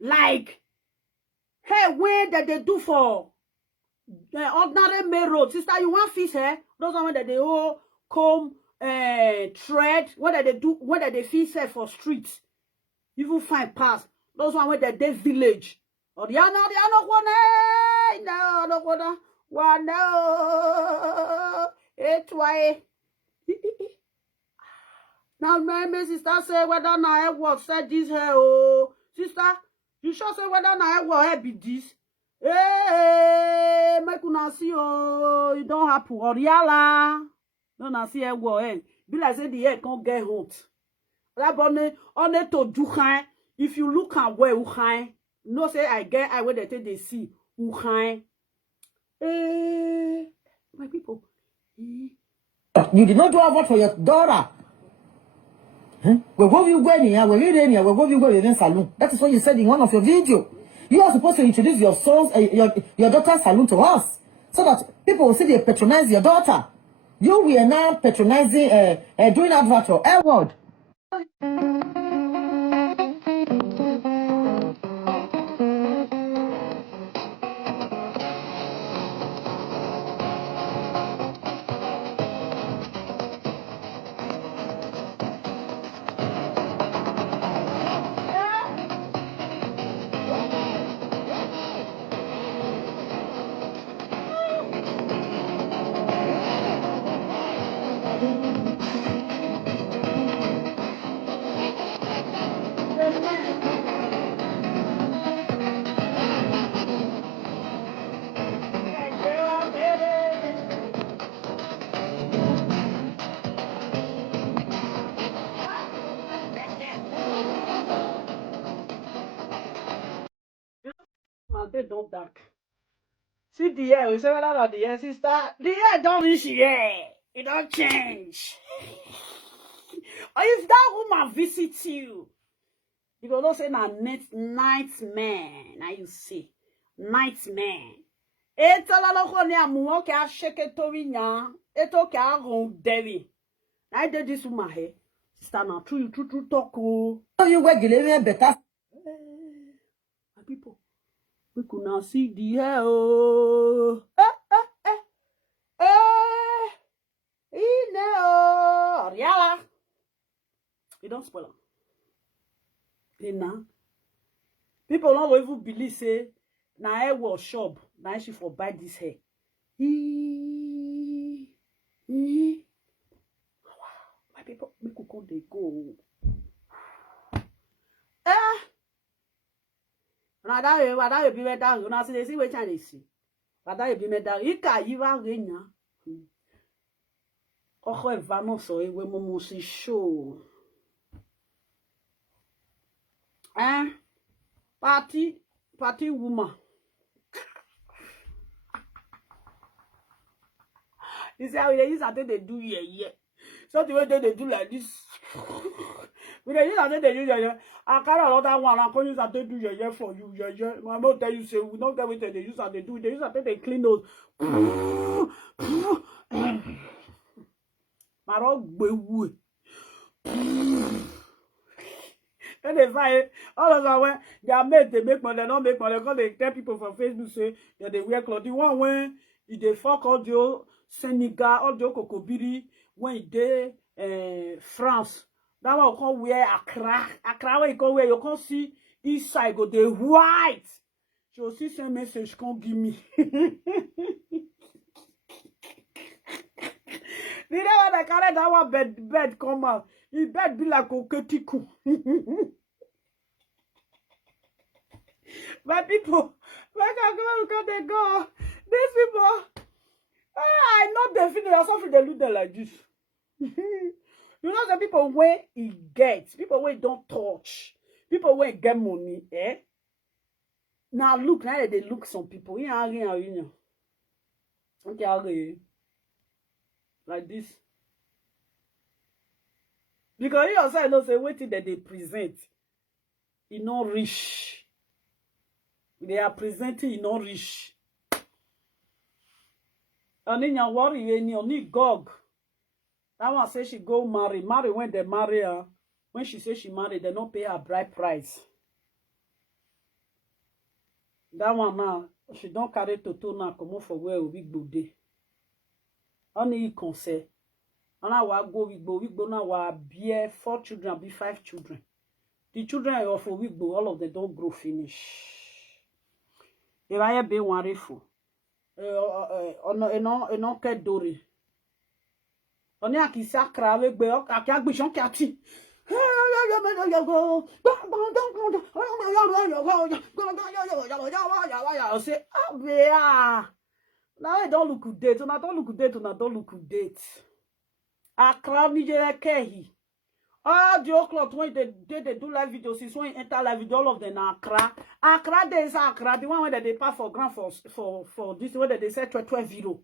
Like hair way that they do for ordinary main road. Sister, you want fish hair? Those are when that they all comb thread. What that they do? What that they fish hair for streets? You will find pass. Those one when that they village. Or the other one no. It's why. Now, my sister say whether now I will said this hair. Oh, sister, you sure say whether now I will be this. Hey, make una see oh, it don't happen. Oriala, don't see I will end. Be like say the head can't get hot. That on it to do high. If you look at where you high, no say I get I where they see who high. My people. You did not do what for your daughter. Huh? Where go you going here? Where you here? Where go you going in salon? That is what you said in one of your videos. You are supposed to introduce your son's, your daughter's salon to us, so that people will see they patronize your daughter. You will now patronizing, doing advert for Edward. They don't dark. See the air, we say whether the air, sister. The air don't reach here. It don't change. Or if that woman visits you, you go not say na nightmare. Now you see. Nightmare. Et la loko ni amuo ke a sheke torinya. Eto ke a rondevi. I did this woman here. Sister na true talk. You were giving better. My people. We could now see the hair. Oh, Riala. You don't spoil them. Now, people don't even believe say na hair was shop. Now she for buy this hair. My people, we could come they go. Wada you be better. You know, see which one they see. Wada you be better. Ika yiva renya. Oko evano so ewe momo si show. Party woman. You see how they use that they do yeah. So the way they do like this. When they use that they do yeah. I carry another one. I call you that they do yeah for you yeah. My mom tell you say we don't get what they use that they do. They use that they clean those. Marok bewu. And they find all of them when they are made, they make money, they don't make money. Because they tell people from Facebook say that they wear clothes. The one when they fuck audio Senegal, audio Kokobiri, when they France. That one can wear Accra where you can wear, you can see east side go the white. she aussi send message come give me. The day when I carry that one bed come out, the bed be like oketiku. My people, when I go, because they go, these people, I know they finish, I saw they look there like this. You know the people where it gets, people where don't touch, people where get money, eh? Now look, now they look some people. Okay, like this. Because you also know say waiting that they present, it not rich. They are presenting it not rich. And then you worry any only Gog. That one say she go marry when they marry her. When she say she married, they don't pay her bride price. That one now, she don't carry Toto now come for where we go day. Only concert. And I will go we go now will bear 4 children, be 5 children. The children are for we go, all of them don't grow finish. If I be one refo, on get dori. On a qui sacra avec beok, a qui a bichon qui a ti. I say, ah, yeah. Now I don't look date, and I don't look date, and I don't look date. I crowd Nigeria Kehi. All the o'clock when they do live videos, since when enter live video, all of them are Accra. Accra, there is Accra, the one where they pass for grant for this, where they say 12 euro.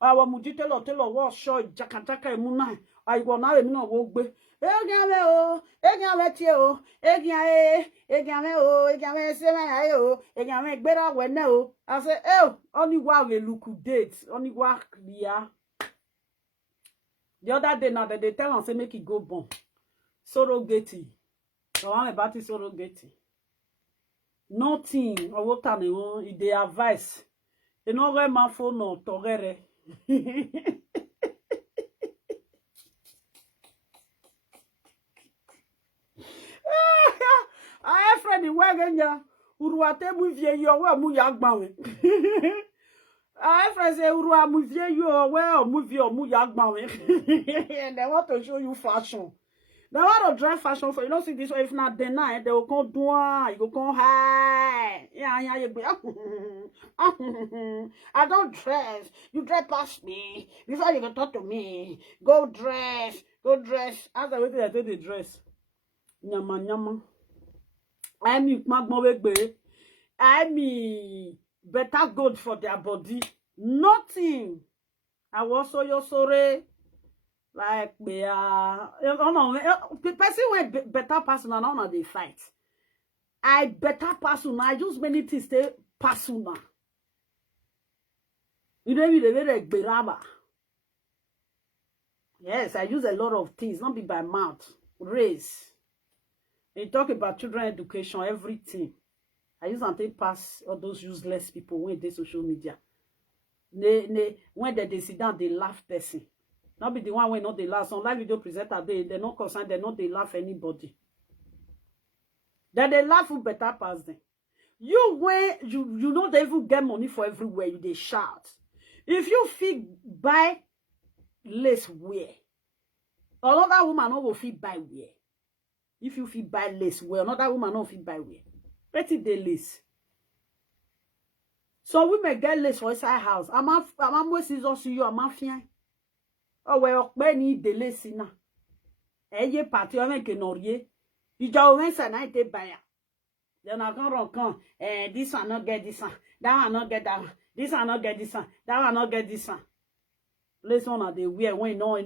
Our mujitelo tell what short Jakataka Muna. I go now and no walk. Egame, better when no. I say, oh, only while we look date, only work clear. The other day now that they tell us say make it go bon. Surrogating. So I'm about it surrogating. Nothing or what are they advice. They no get my phone no torere. I friend in Waganya, Uruate Muvie, you are mu yagbawe. I friend say Urua Muvie, you are well, movie or mu yagbawe. And they want to show you fashion. They want to drive fashion for you. Don't see this way. If not deny, they will come down. You go come high. Yeah, you be. I don't dress. You dress past me before you can talk to me. Go dress. Go dress. As I wait, I do the dress. Nyama nyama. I'm better good for their body. Nothing. I was so your sorry. Like me, person when better person and now they fight. I better person. I use many things to personal. You know, they like beraba. Yes, I use a lot of things, not be by mouth. Race. They talk about children education, everything. I use and take pass all those useless people when they social media. When they sit down, they laugh person. Not be the one when not they laugh. Some live video presenter, they not concerned, they not they laugh anybody. Then they laugh who better pass them. You when you know they even get money for everywhere, you they shout. If you feel buy less wear, another woman no will feel buy wear. If you feel buy less wear, another woman no feel buy wear. Pretty day less. So women get less for inside house. I'm more scissors you, I'm mafia. Oh well, Okpaika dele sina. Eye party o make norie. Ija o mensa na ite baya. Then I can run this one not get this one. That one not get that one. This one not get this one. That one not get this one. Let's one they wear when no.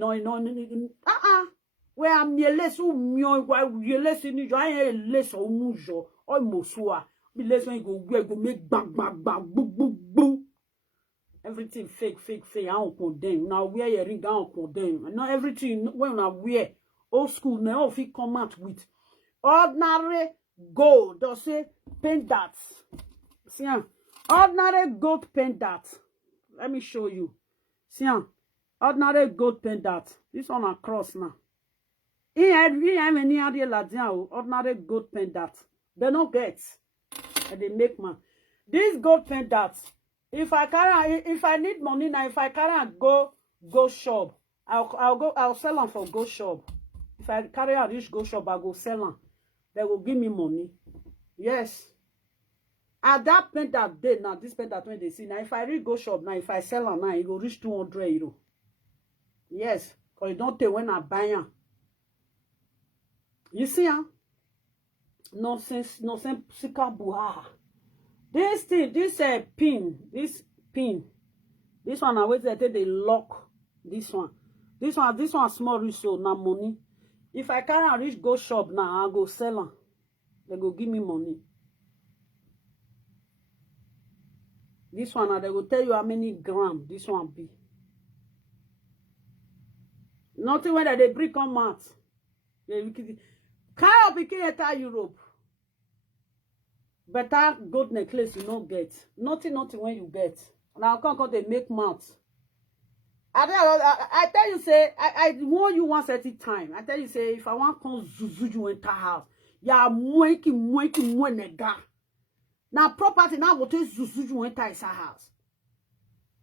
Where am ye less o mio why you less in you less o mujo or mosua. Be less when you go make bang boo. Everything fake. I don't condemn. Now wear your ring, I don't condemn. Not everything when I wear old school now if it come out with ordinary gold. Don't say paint that. See, ordinary gold paint that. Let me show you. See, ordinary gold paint that. This one across now. Ordinary gold paint that. They don't get. And they make man. This goat thing that if I need money now, if I can't go shop, I'll sell them for go shop. If I carry out this go shop, I go sell them. They will give me money. Yes. At that point that day now, this point that when they see now, if I reach go shop now, if I sell them now, it will reach 200 euro. Yes, because you don't take when I buy them. You see, huh? Nonsense, sikabuha. This thing, this pin, this one, I wait till they lock this one. This one small reach so now money. If I can't reach go shop now, I'll go sell them. They go give me money. This one, they will tell you how many grams this one be. Nothing when they bring come out. Kind of became enter Europe. Better gold necklace you don't get. Nothing when you get. Now come they make mouth. I tell you say I warn you one certain time. I tell you say if I want come zuzu you enter house, ya mwenki nega. Now property now go take zuzu you enter his house.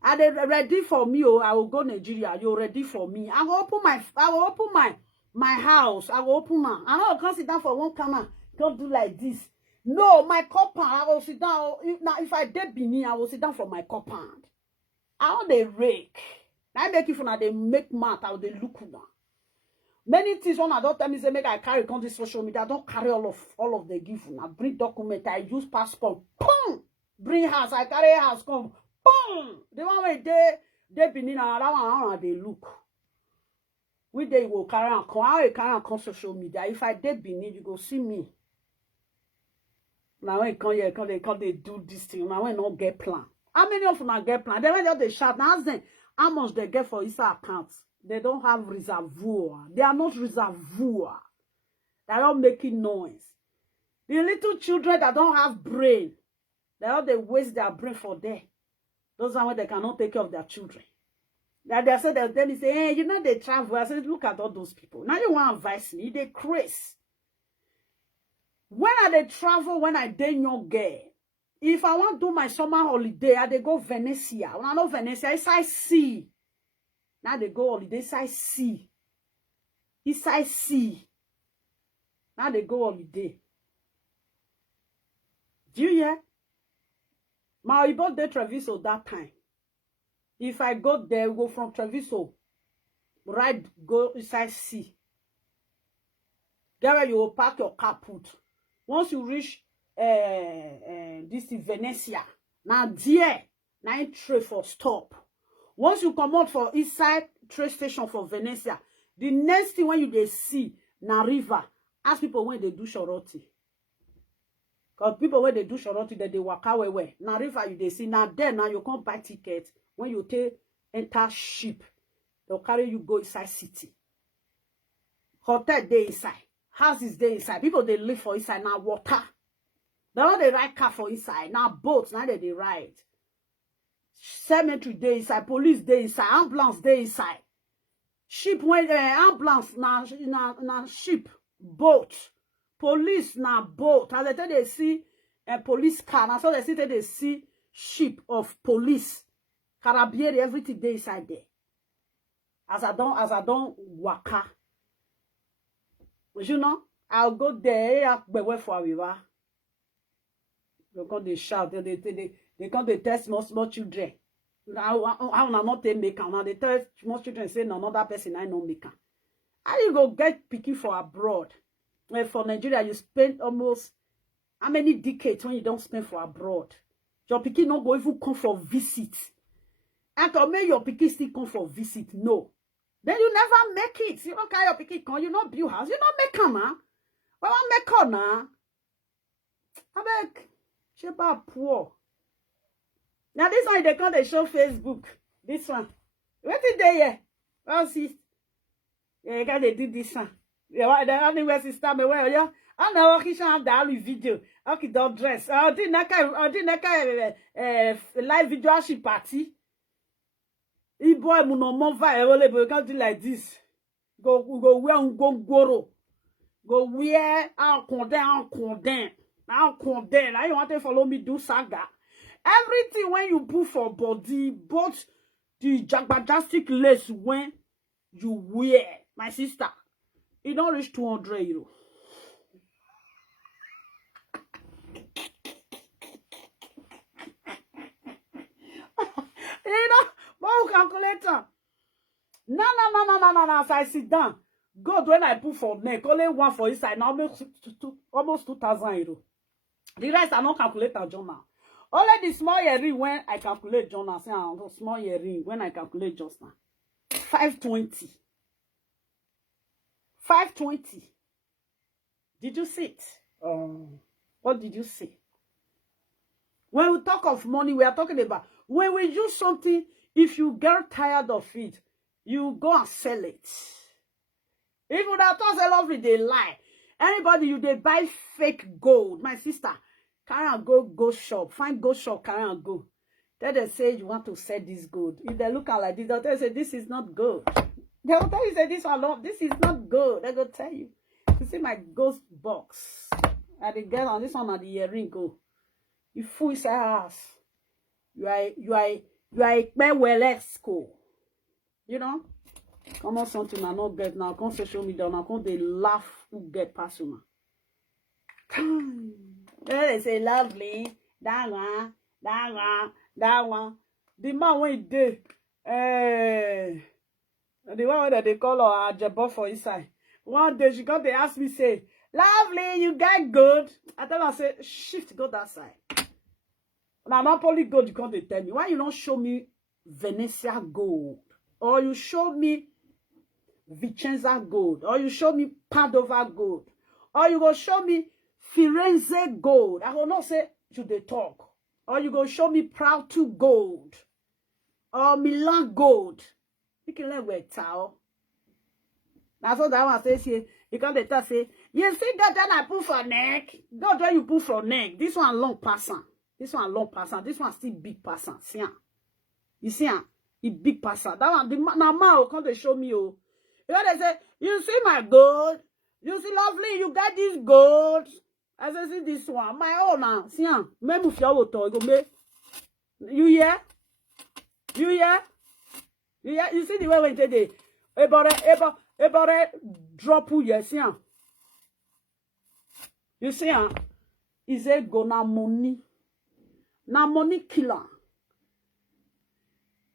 Are they ready for me? Oh, I will go Nigeria. You're ready for me. I will open my house. I will open my. I don't come sit down for one corner. Don't do like this. No, my compound. I will sit down. Now, if I did Benin, I will sit down for my compound. I want the rake. I make it for now. They make math. I will they look now. Many things when I don't tell me say make I carry on this social media. I don't carry all of the gift. I bring document. I use passport. Boom. Bring house. I carry house. Come. Boom. The one where they Benin and that one they look. We they will carry on. I carry on social media. If I did Benin, you go see me. Now when come here, they do this thing. Now when not get plan. How many of them not get plan? They when they shout, now ask them how much they get for his accounts. They don't have reservoir. They are not reservoir. They are not making noise. The little children that don't have brain, they waste their brain for them. Those are when they cannot take care of their children. That they said that they say, hey, you know they travel. I said, look at all those people. Now you want to advise me? They crazy. When I they travel, when I dey young girl, if I want to do my summer holiday, I they go Venezia. When I know Venezia, it's I see. Now they go holiday, it's I see. It's I see. Now they go holiday. Do you hear? My about the Treviso that time. If I go there, go from Treviso, right, go inside sea. There you will park your car put. Once you reach this is Venezia, now there, now you trade for stop. Once you come out for inside train station for Venezia, the next thing when you they see na river, ask people when they do shoroti. Because people when they do shoroti, they walk away. Now river you they see, now there now you can't buy tickets. When you take enter ship, they'll carry you go inside city. Hotel they inside. Houses they inside. People they live for inside. Now water. They don't they ride car for inside. Now boats. Now they ride. Cemetery they inside. Police they inside. Ambulance they inside. Ship when ambulance na ship. Boat. Police na boat. As they tell they see a police car. Now so they see they see ship of police. Carabinieri, everything they inside there. As I don't waka. You know, I'll go there, wait for a river. They come they shout, they come they test small children. How not they make now they tell small children say no another person I know make. How you go get picky for abroad? Well, for Nigeria, you spend almost how many decades when you don't spend for abroad? Your picky not go even come for visit. And to make your picky still come for visit, no. Then you never make it. You don't carry your picky come, you not build house, you not make come, huh? Well, I make her now. I beg, she about poor. Now this one they come they show Facebook. This one. What did they here? Well, see. Yeah, you they do this one. Yeah, the only way sister me well, yeah. I know okay, she have the video. Okay, don't dress. I did not live video she party. If boy mu no more violate, but you can't do like this. Go wear go wear I'll condemn. Now you want to follow me do saga. Everything when you put for body, both the jagbadastic lace when you wear, my sister, it don't reach 200 euro. You know, more calculator. No. As I sit down, God, when I put for neck, only one for inside, now almost 2,000 euro. The rest I not calculator journal. Only the small earring when I calculate journal, say small earring when I calculate just now. 520. 520. Did you see it? What did you say? When we talk of money, we are talking about when we use something, if you get tired of it, you go and sell it. If you don't say lovely, they lie. Anybody you they buy fake gold, my sister, carry and go shop. Find go shop, carry and go. Then they say you want to sell this gold. If they look at like this, they'll tell you say this is not good. They'll tell you say this is not good. They go tell you. You see my ghost box. And the girl on this one at the earring go. You fool his ass. You are a school. You know? Come on, something I not get now. Come social media now. Come they laugh who get past you. They say lovely. That one. The man when he did, the one that they call her Ajabo for inside. One day she got to ask me, say, lovely, you got good. I tell her, say, shift, go that side. Now, not only gold, you can't tell me. Why you don't show me Venezia gold? Or you show me Vicenza gold? Or you show me Padova gold? Or you go show me Firenze gold? I will not say, should they talk? Or you go show me Proud to gold? Or Milan gold? You can learn where towel. That's what that one says here. You can't say, you see that I put for neck? God, where you put for neck? This one long person. This one long person. This one still big person. See, you see, it big person. That one, the now can't they show me? Oh, you know they say, you see my gold? You see lovely? You got this gold? As I see this one, my own now. See, me move your go me. You hear? You hear? You hear? You see the way when they about drop you see? You see, is a go na money. Na money killer.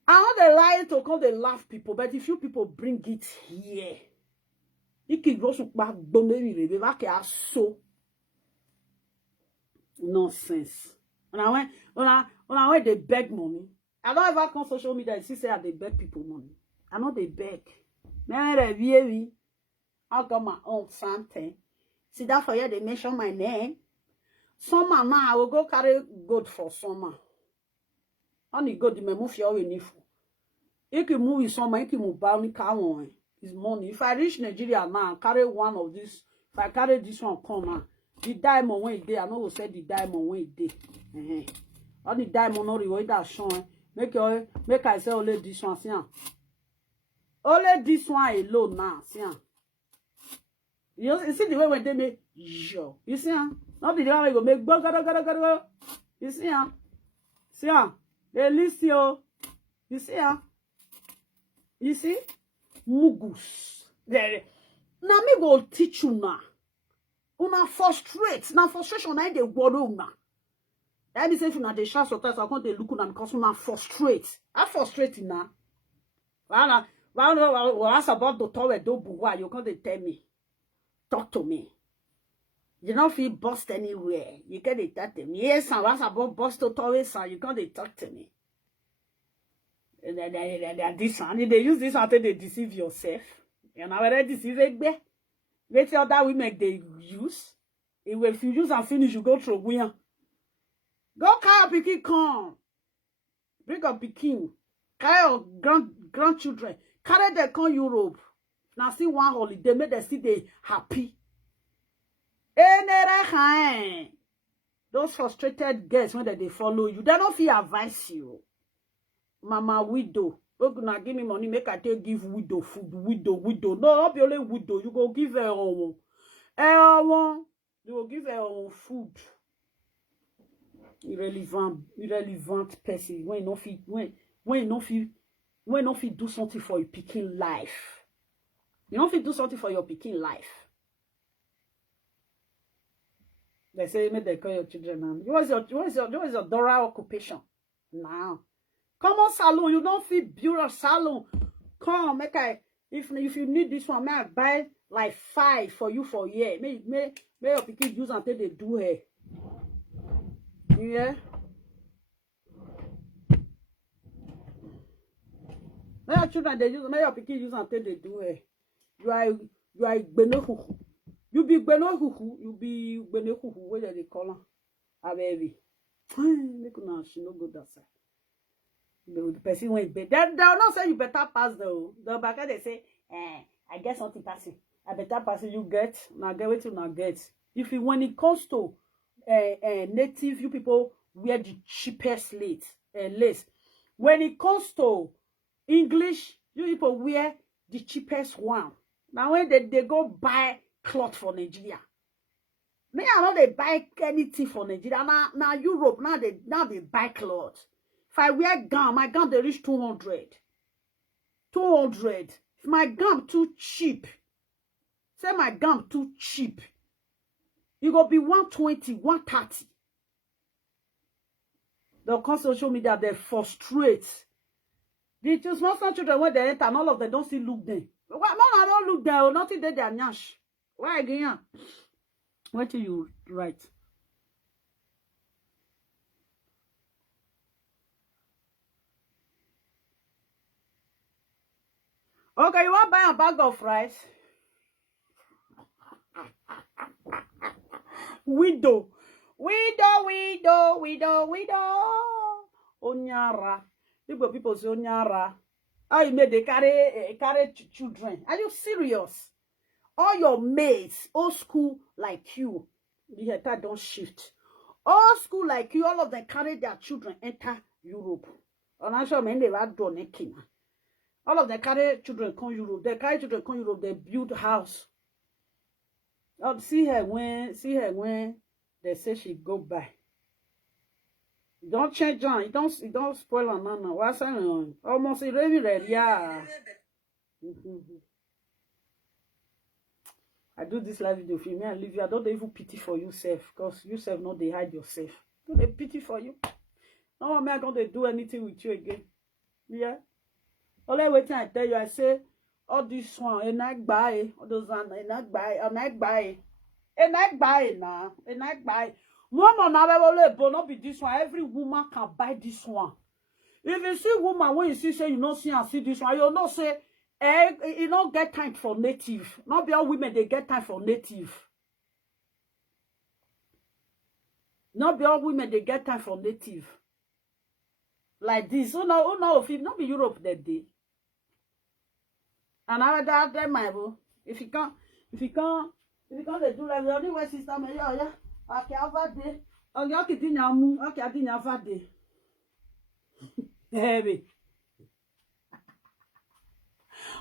I know they lie to call they laugh people, but if you people bring it here, you can go to back so nonsense. When I went they beg money. I don't ever come social media and see say they beg people money. I know they beg. I got my own something. See that for you they mention my name. Summer now I will go carry gold for summer. Only gold the move your way. You can move in summer, you can move buy me car one. It's money. If I reach Nigeria now, carry one of this. If I carry this one, come now. The diamond when it day, I know we said the diamond when it day. Only diamond no reward that shown. Make I say only this one, see. Only this one alone now, see. You see the way when they make yo. You see, not the way we go make go. You see, see, they list you. You see, you see, mugus. There. Now me go teach you now. Una frustrate. Now frustration na dey worry una. That means if una dey shout sometimes I can't dey look una because una frustrate. I frustrate now. Well, ask about the tower do buwa. You can't tell me. Talk to me. You don't feel bust anywhere. You can't talk to me. Yes, and what's about bust to tower, sir? You can't talk to me. This one, they use this one to deceive yourself. You know whether deceive it. Wait till other women they use. If you use and finish, you go through where. Go carry your pikin come. Bring up pikin. Carry your grandchildren. Carry them come Europe. Now see one holiday, make them see they happy. Those frustrated girls when they follow you, they don't feel advise you. Mama widow. Oh, gonna give me money, make I take give widow food. Widow. No, not be only widow. You go give her own. You will give her own food. irrelevant person when no fit do something for your picking life. You don't fit do something for your picking life. They say make they call your children now. What is your Dora occupation now? Come on, salon. You don't fit build a salon. Come, make I if you need this one, may I buy like 5 for you for a year. May your pikin use until they do hair. Yeah. May your children they use, may your pikin use until they do hair. You are Benohuhu. You be Benohuhu. You be Benohuhu. What do they call her? A baby. She no good that side. The person went better. They'll not say you better pass though. The back they say, I get something passing. I better pass you get. Now get what you now get. If you when it comes to native, you people wear the cheapest lace. When it comes to English, you people wear the cheapest one. Now when they go buy cloth for Nigeria. Me I know they buy anything for Nigeria. Now Europe, now they buy clothes. If I wear gown, my gown they reach 200. 200. If my gown too cheap, say my gown too cheap, it go be 120, 130. They'll come social media, they frustrate. The small children when they enter, and all of them don't still look them. Well, I don't look there, nothing there, they are nyash. Why again? What do you write? Okay, you want to buy a bag of rice? Widow. Onyara. People say Onyara. How you made they carry children? Are you serious? All your mates, old school like you, the head don't shift. Old school like you, all of them carry their children enter Europe. And I'm sure many have done it. All of them carry children come Europe. They carry children come Europe. They build house. See her when they say she go by. Don't change on. It don't spoil on no. What's on? Almost irregular, yeah. I do this live video for me and leave you. I don't even pity for yourself, because yourself not they hide yourself. Do they pity for you? No one am gonna do anything with you again. Yeah. Only waiting I tell you, I say all this one, and I buy all those and I buy now. Woman not be this one. Every woman can buy this one. If you see woman when you see say you not see and see this one, you not say you not get time for native. Not be all women they get time for native. Not be all women they get time for native. Like this. No, if it not be Europe that day. And I that them my boo. If you can't they do like the only way sister me yeah. Okay, over there. Okay, dinyamu. Okay, dinyava there. Heavy.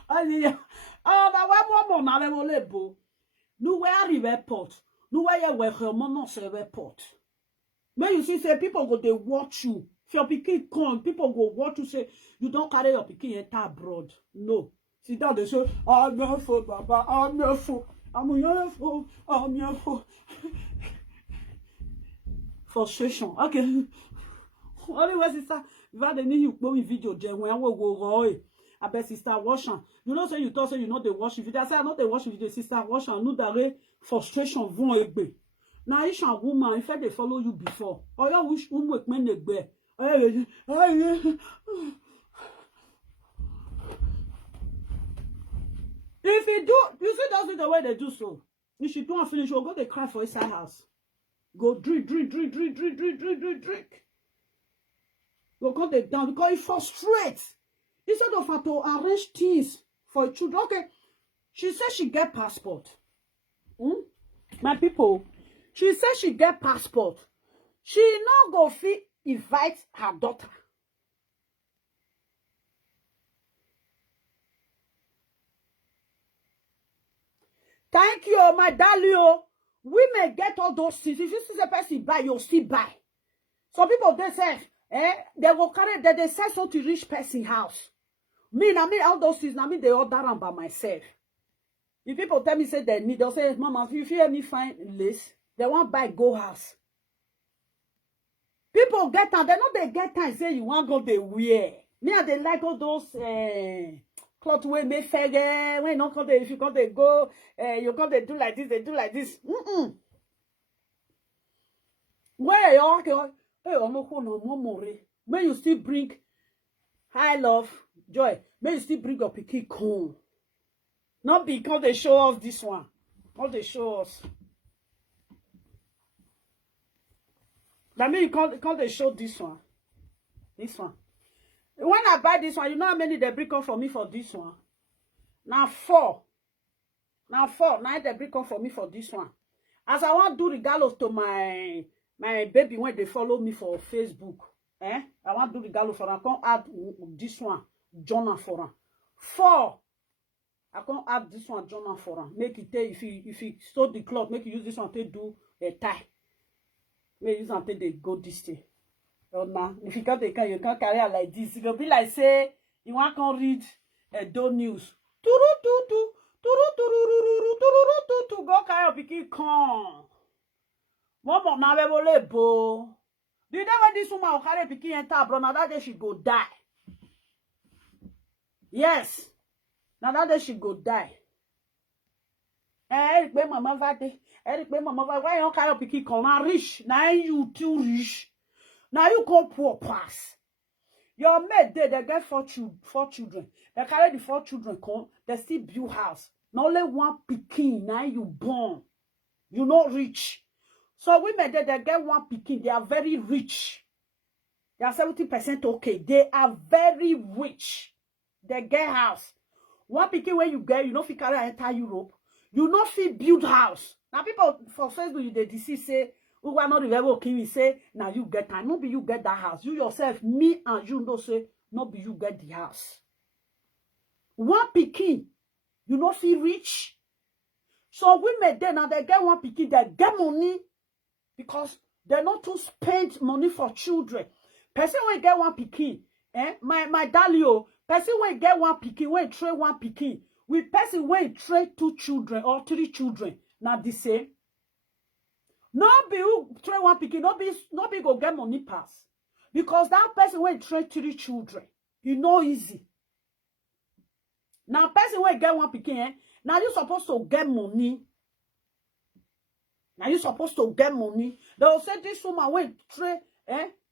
But one more na le lebo. Nu we arrive airport. Nu we ye we no se airport. When you see say people go they watch you. If your pikin come, people go watch you say you don't carry your pikin enter abroad. No. See that they say, I'm your fool, Baba, I'm your fool. I'm your fool. Frustration. Okay. Only way sister, if I need you go in video, when I will go I bet sister washing. You know, say you thought say you know the washing video. I say I know the washing video, sister washing. No that frustration vont egbe. Now you should woman if they follow you before. Or you wish make men egbe. If you do, you see that's the way they do so. If you don't finish, you'll go they cry for inside house. Go drink. You'll go they down because it frustrates. Instead of her to arrange things for children. Okay, she said she get passport. My people, she said she get passport. She now go fit invite her daughter. Thank you, my darling. Women get all those things. If you see the person buy, you'll still buy. Some people, they say, they will carry, they sell so to rich person house. Me, all those things, me, they order them by myself. If people tell me, say they need, they'll say, Mama, if you hear me find list, they want buy go house. People get time, they know they get time, say you want go, they wear. Me, they like all those, cloth way me fair, when not come, if you come, they go, you come, they do like this, they do like this. Where you are, hey, no, may you still bring high love, joy, may you still bring your picky corn. Not because they show us this one. All they show us. That mean you can't they show this one. This one. When I buy this one, you know how many they bring up for me for this one? Now 4. Now 4. Now they bring up for me for this one. As I want to do regardless to my baby when they follow me for Facebook. I want to do regardless for them. I can't add this one. Jonah for them. 4. I can't add this one, Jonah, for her. Make it take, if you sew the cloth, make you use this one to do a tie. Make use one to they go this way. Oh, nah. If you can't carry her like this. It will be like, say, you want to read a do news. Go carry your picky con. One more now, we bo. The day when this woman will carry picky enter, bro, now that day she go die. Yes. Now that day she go die. Eric, mama vate. Eric, mama vate. Why you carry picky come now rich? Now you too rich. Now you go poor pass. Your mate they get 4 children. They carry the 4 children come. They still build house. Not only one pikin. Now you born. You not rich. So women they get one pikin. They are very rich. They are 70% okay. They are very rich. They get house. One pikin when you get, you know, if you carry enter Europe, you know, if you build house. Now, people for Facebook, they deceive say, who are not the level okay, we say, now you get time. No be you get that house. You yourself, me and you know, say, no be you get the house. One pikin, you know, feel rich. So women then, now they get one pikin, they get money because they not to spend money for children. Person when get one pikin, my Dalio, person when get one pikin, when trade one pikin, with person when trade 2 children or 3 children, now the same. No be who trade one pikin, no be go get money pass. Because that person when trade 3 children, you know easy. Now person when get one pikin, now you supposed to get money. Now you supposed to get money. They will say this woman when trade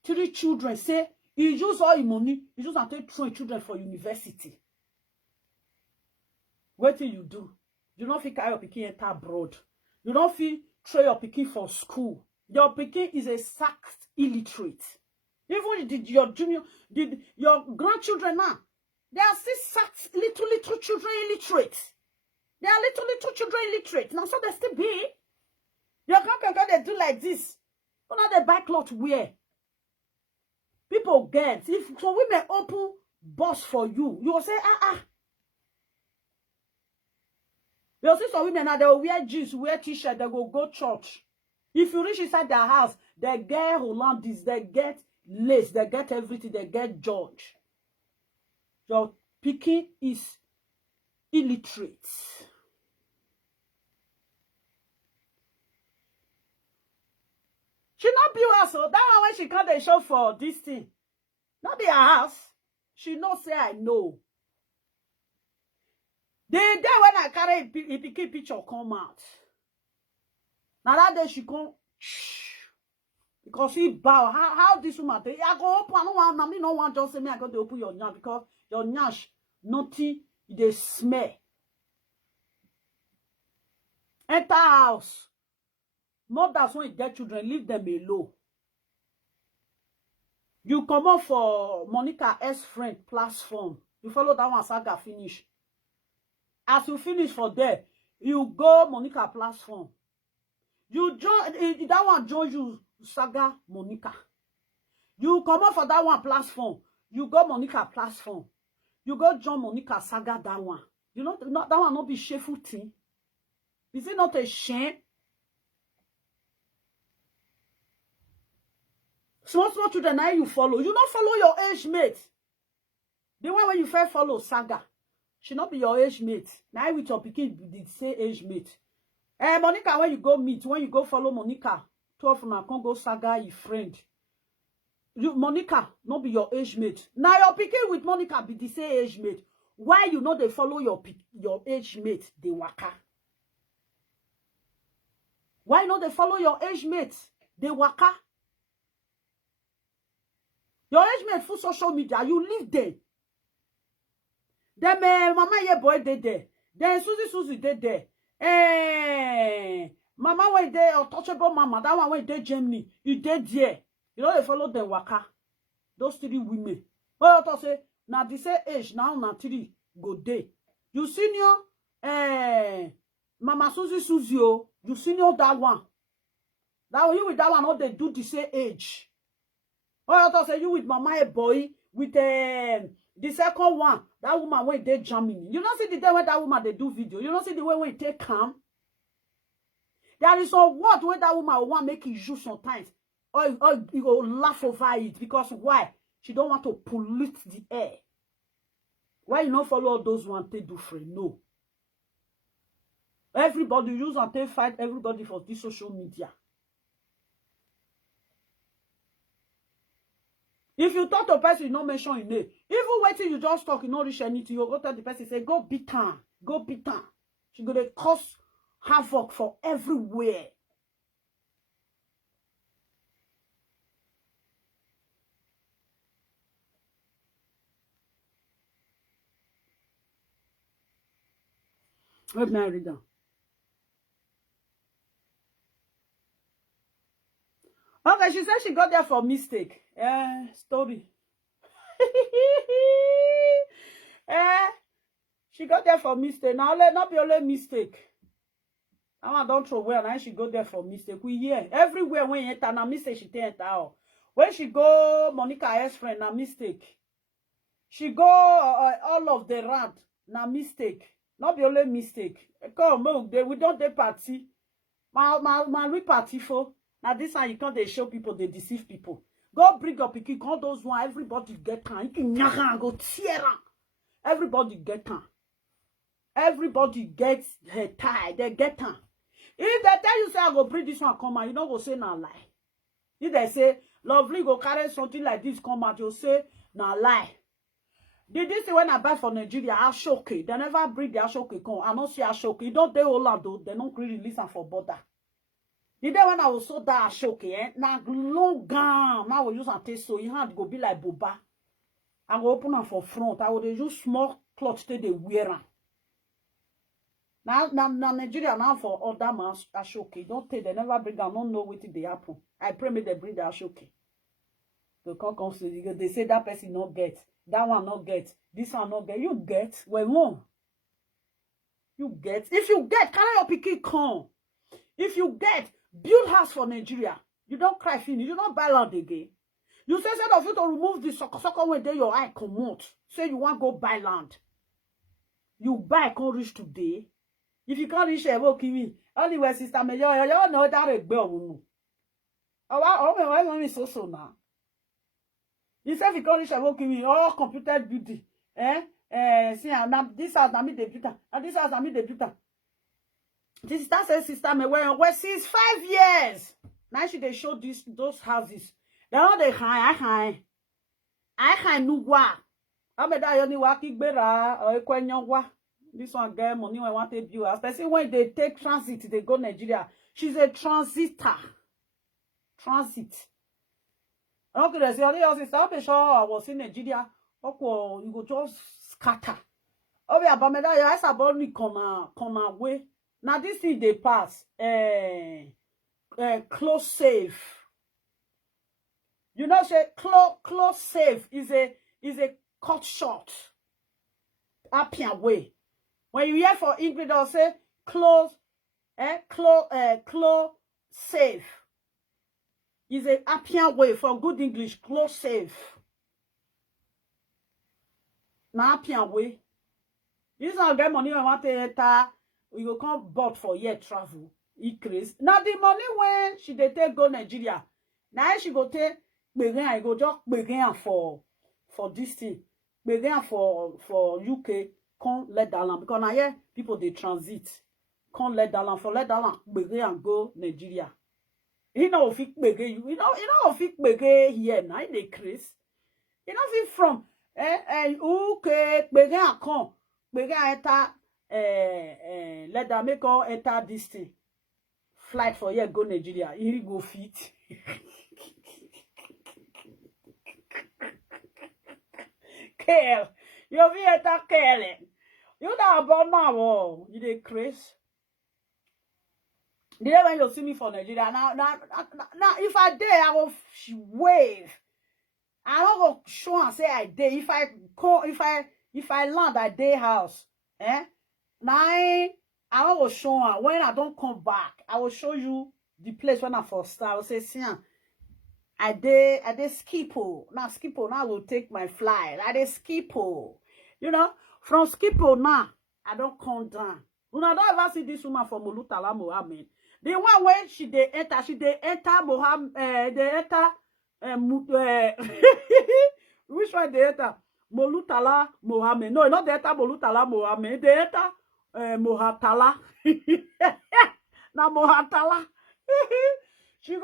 3 children, say, he use all his money. He just have to train children for university. What do? You don't feel carry your pikin enter abroad. You don't feel train your pikin for school. Your pikin is a sacked illiterate. Even your grandchildren now, they are still sacked little children illiterate. They are little children illiterate. Now so they still be. Your grandparents they do like this. But now they buy cloth wear. People get, if so women open boss for you, you will say, You'll see some women now, they will wear jeans, wear t-shirt, they will go church. If you reach inside their house, they get Hollandis, they get lace, they get everything, they get George. Your pikin is illiterate. She not build house, so that one when she can't show for this thing. Not be her house. She not say I know. The day when I carry a picky picture come out. Now that day she come because he bow. How this woman take? I go open. I no one just say me I go to open your nyash because your nyash nothing they smell. Enter house. Mothers when you get children, leave them alone. You come up for Monica S friend platform. You follow that one saga finish. As you finish for there, you go Monica platform. You join that one join you saga Monica. You come up for that one platform. You go Monica platform. You go join Monica saga that one. You know not that one not be shameful thing. Is it not a shame? Small children, now you follow. You not follow your age mate. The one when you first follow Saga, she not be your age mate. Now with your pikin, did say age mate. Monica, when you go meet, when you go follow Monica, 12 from Congo Saga, your friend. Monica, not be your age mate. Now your pikin with Monica be the same age mate. Why you know they follow your age mate, they waka? Why not they follow your age mate, they waka? Your age mate for social media, you live there. Then mama ye boy they there. Then Susie they there. Mama went there, untouchable mama, that one went there Germany. You dead there. You know they follow the waka. Those 3 women. Well, I say, now this age, now 3 go day. You senior, Mama Susie, oh, you senior that one. That you with that one, all they do the same age. Well, I say, you with Mama a boy, with the second one, that woman went there Germany. You don't see the day when that woman they do video. You don't see the way when it take calm. There is a word where that woman will want make it use sometimes. Or you go laugh over it. Because why? She don't want to pollute the air. Why you not follow all those ones they do free? No. Everybody use and they fight everybody for this social media. If you talk to a person, you not mention your name. Even waiting you just talk, you not reach anything, you go tell the person, say, go beat her. Go beat her. She gonna cause havoc for everywhere. Let me read down. Okay, she said she got there for mistake. Story. She got there for mistake. Now let not be only mistake. I don't throw away and she go there for mistake. We hear everywhere when you enter, na mistake she enter out. When she go, Monica ex friend, na mistake. She go all of the rant, na mistake. Not be only mistake. Come, we don't do party. We party for. Now this time you can't they show people, they deceive people. Go bring up pikin, call those one, everybody get time. You can go tear. Everybody get time. Everybody gets her tie. They get time. If they tell you say I go bring this one come out, you don't go say na lie. If they say lovely go carry something like this come out, you say na lie. Did this when I buy for Nigeria, Ashoke. They never bring the Ashoke come. I don't see Ashoke. You don't they all though. They don't release them for border. The day when I was so that Ashoke, now long gown. Now we use and taste so you have to go be like Boba. I go open them for front. I would use small clothes till they wear them. Now Nigeria now for other man Ashoke. Don't take they never bring them. Don't know what they happen. I pray me they bring the Ashoke. They come say they say that person not get. That one not get. This one not get. You get. Well, more. You get. If you get, carry your pikin come. If you get, build house for Nigeria. You don't cry finish. You don't buy land again. You say instead of you to remove the sucker when they your eye come out. Say you want to go buy land. You buy can't reach today. If you can't reach me. Anyway, sister me, you know that a bell. Oh, so now. You say if you can't reach me, all computer beauty. See, now this house na me the beauty. And this house na me the beauty. This sister says sister me where since 5 years. Now she they show those houses. They know they high. I nugwa. Ameda yoni wa kigbera or ekwenyongwa. This one get money when want to view. Especially when they take transit, they go Nigeria. She's a transitor. Transit. Okay, there's the other sister. I'm sure I was in Nigeria. Okay, you go just scatter. Oh yeah, but Meda, I about me come away. Now this is the pass. Close safe. You know, say close safe is a cut short. Up your way. When you hear for English, they'll say close safe. Is a happier way for good English. Close safe. Now happier way. This is not get money when want to enter. We go come bought for year travel. Increase. Now the money when she they take go Nigeria. Now she go take I go just begin for this thing. Begin for UK. Can't let that land because now here people they transit. Can't let that land for let that land begin and go Nigeria. You know if it begin you know if it begin here now they Chris. You know if from UK begin and come begin enter let that make all enter this thing. Flight for here go Nigeria. Here go fit. Kale. You be enter Kale. You not about now. You dey Chris. The day when you see me for Nigeria, now if I dare, I will wave. I don't go show and say I dare. If I land at day house, now I will show her when I don't come back. I will show you the place when I first start. I will say, see, I did Skipo. Now Skipo now will take my flight. I did Skipo. You know, from Skipo now, I don't come down. You know, I don't ever see this woman from Molutala Mohammed. The one when she dey enter Mohammed, they enter which one they enter? Molutala Mohammed. No, not they enter Molutala Mohammed. They enter Mohatala. Now Mohatala. She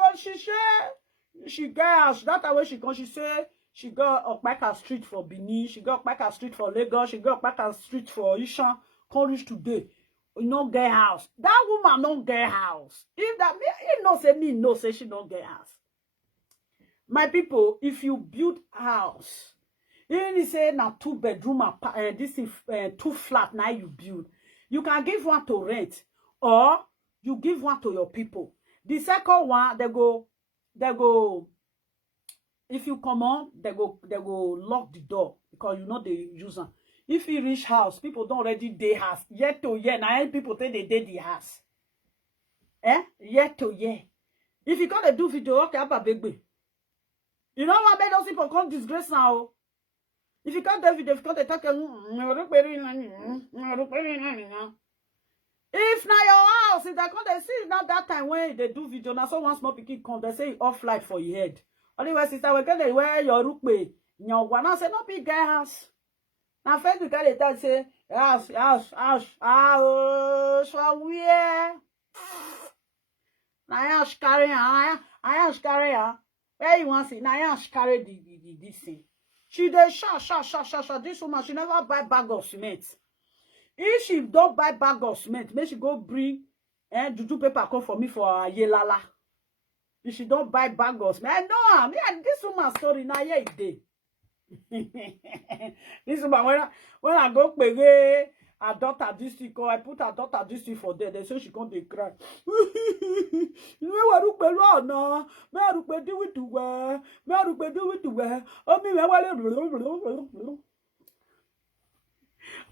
got that way she come. She say she got Okpaika street for Benin. She got Okpaika street for Lagos. She got Okpaika street for Ishan. Come reach today. You no get house. That woman don't get house. If that you know say me no say she don't get house. My people, if you build house, even say now 2 bedroom this is 2 flat now you build, you can give one to rent or you give one to your people. The second one they go if you come on they go lock the door because you know they use them. If you reach house, people don't already day house. Yet to year, now people think they did the house. Yet to year. If you gotta do video, okay, have a baby. You know what made those people come disgrace now? If you can't do video, if you can't talk, if now your house, if they come, they see now that time when they do video, now so one small pikin come, they say off light for your head. Anyway, sister, we can wear your rukbe. Your one, I say no big guy house. Now, first you can tell say, house, so where? Now, I carry her. Where you want to see? Now, I carry this thing. She dey sha. This woman, she never buy bag of cement. If she don't buy bag of cement, make she go bring juju paper come for me for a yelala. If she don't buy bag of cement, I know me and this woman story now yeah it dey. This woman when I go pay her daughter this thing, I put her daughter this thing for there. They say she can't dey cry. You know what you pay no? Me I do it to wear. Me I do it to wear. Oh me wale.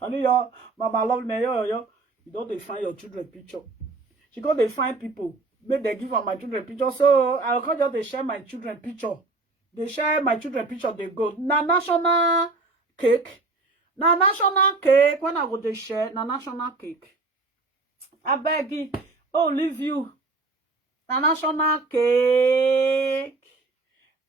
And yo, mama love me yo. You don't find your children picture. She got they find people. Make they give her my children picture. So I will just they share my children picture. They share my children picture, they go. Na national cake. Na national cake. When I go they share, na national cake. I beg you. Oh, leave you. Na national cake.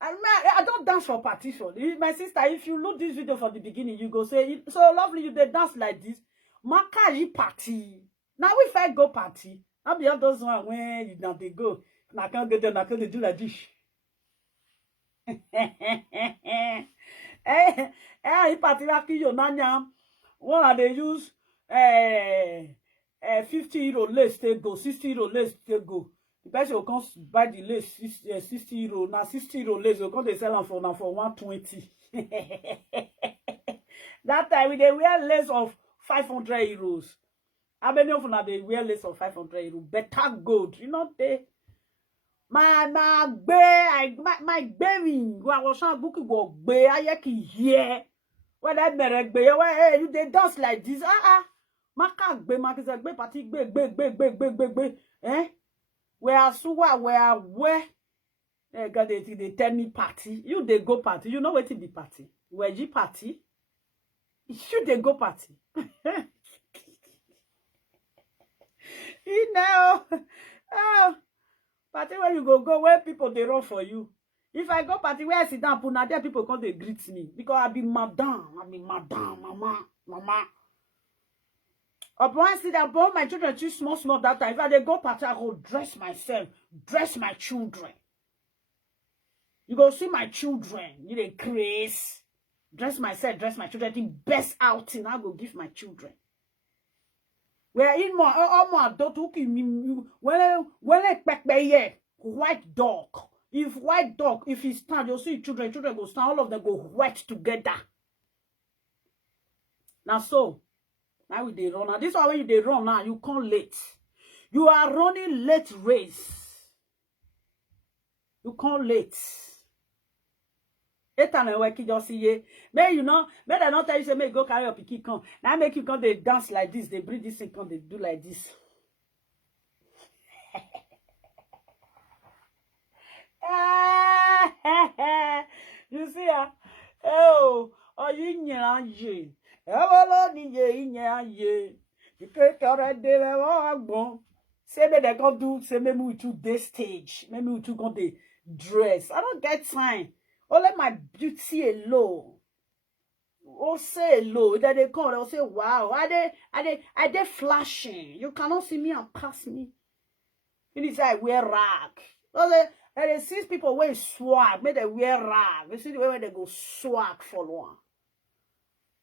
I don't dance for party for my sister. If you look this video from the beginning, you go say, so lovely, you they dance like this. Makaji party. Now we fight go party. I'll be all those one when you now they go. Now can't get there, now can't do like this. Party like you nanya. One they use 50 euro lace they go, 60 euro lace they go. The person will come buy the lace 60 euro. Now 60 euro lace will come they sell them for 120. That time they wear lace of 500 euros. How many of them they wear lace of 500 euros? Better gold, you know they. My baby, I was trying to book go be I can hear. When I met where you they dance like this. Maka be party be. Where suwa where God they tell me party. You they go party. You know what it be party? Where G party? You they go party. You know. Oh. Party where you go where people they run for you. If I go party where I sit down, put now there people come they greet me because I be madam, mama. Upon I see that both my children too small that time. If I they go party, I go dress myself, dress my children. You go see my children, you dey craze. Dress myself, dress my children. The best outing I go give my children. We're in more adult who can when expect me white dog. If white dog, if he stand, you'll see children go stand, all of them go white together. Now so, now we they run. Now this is when you they run now, you come late. You are running late race. You come late. Eternal work just see may you know, may I not tell you say may go carry your pikin come. Now make you come they dance like this, they bring this thing come, they do like this. You see oh you nyanje. Evolo ni ye nyanje. You take already bon. Say me they go do say me we to this stage. Maybe we to go the dress. I don't get time. Only my beauty alone. Oh, say low. Then they come, they'll say, wow, are they flashing? You cannot see me and pass me. You need to say, wear rag. They see people wear swag, make they wear rag. You see the way when they go swag for one.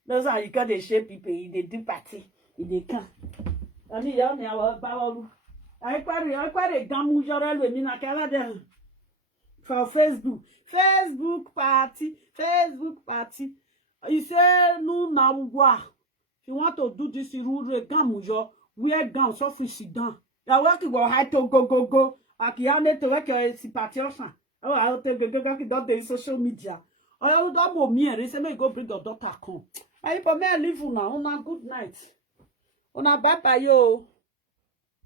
That's how you can't shape people, they do party, they can't. I mean, I quite a gamu jorel with me na Canada. For Facebook party. You say no now. If you want to do this, you gamujo, wear gown, so free sit down. You work to go high to go. Akiane to work a party or something. Oh, I'll take the social media. Or I would double me and say, may go bring your daughter come. I for me leave now. On a good night. On a bye bye yo.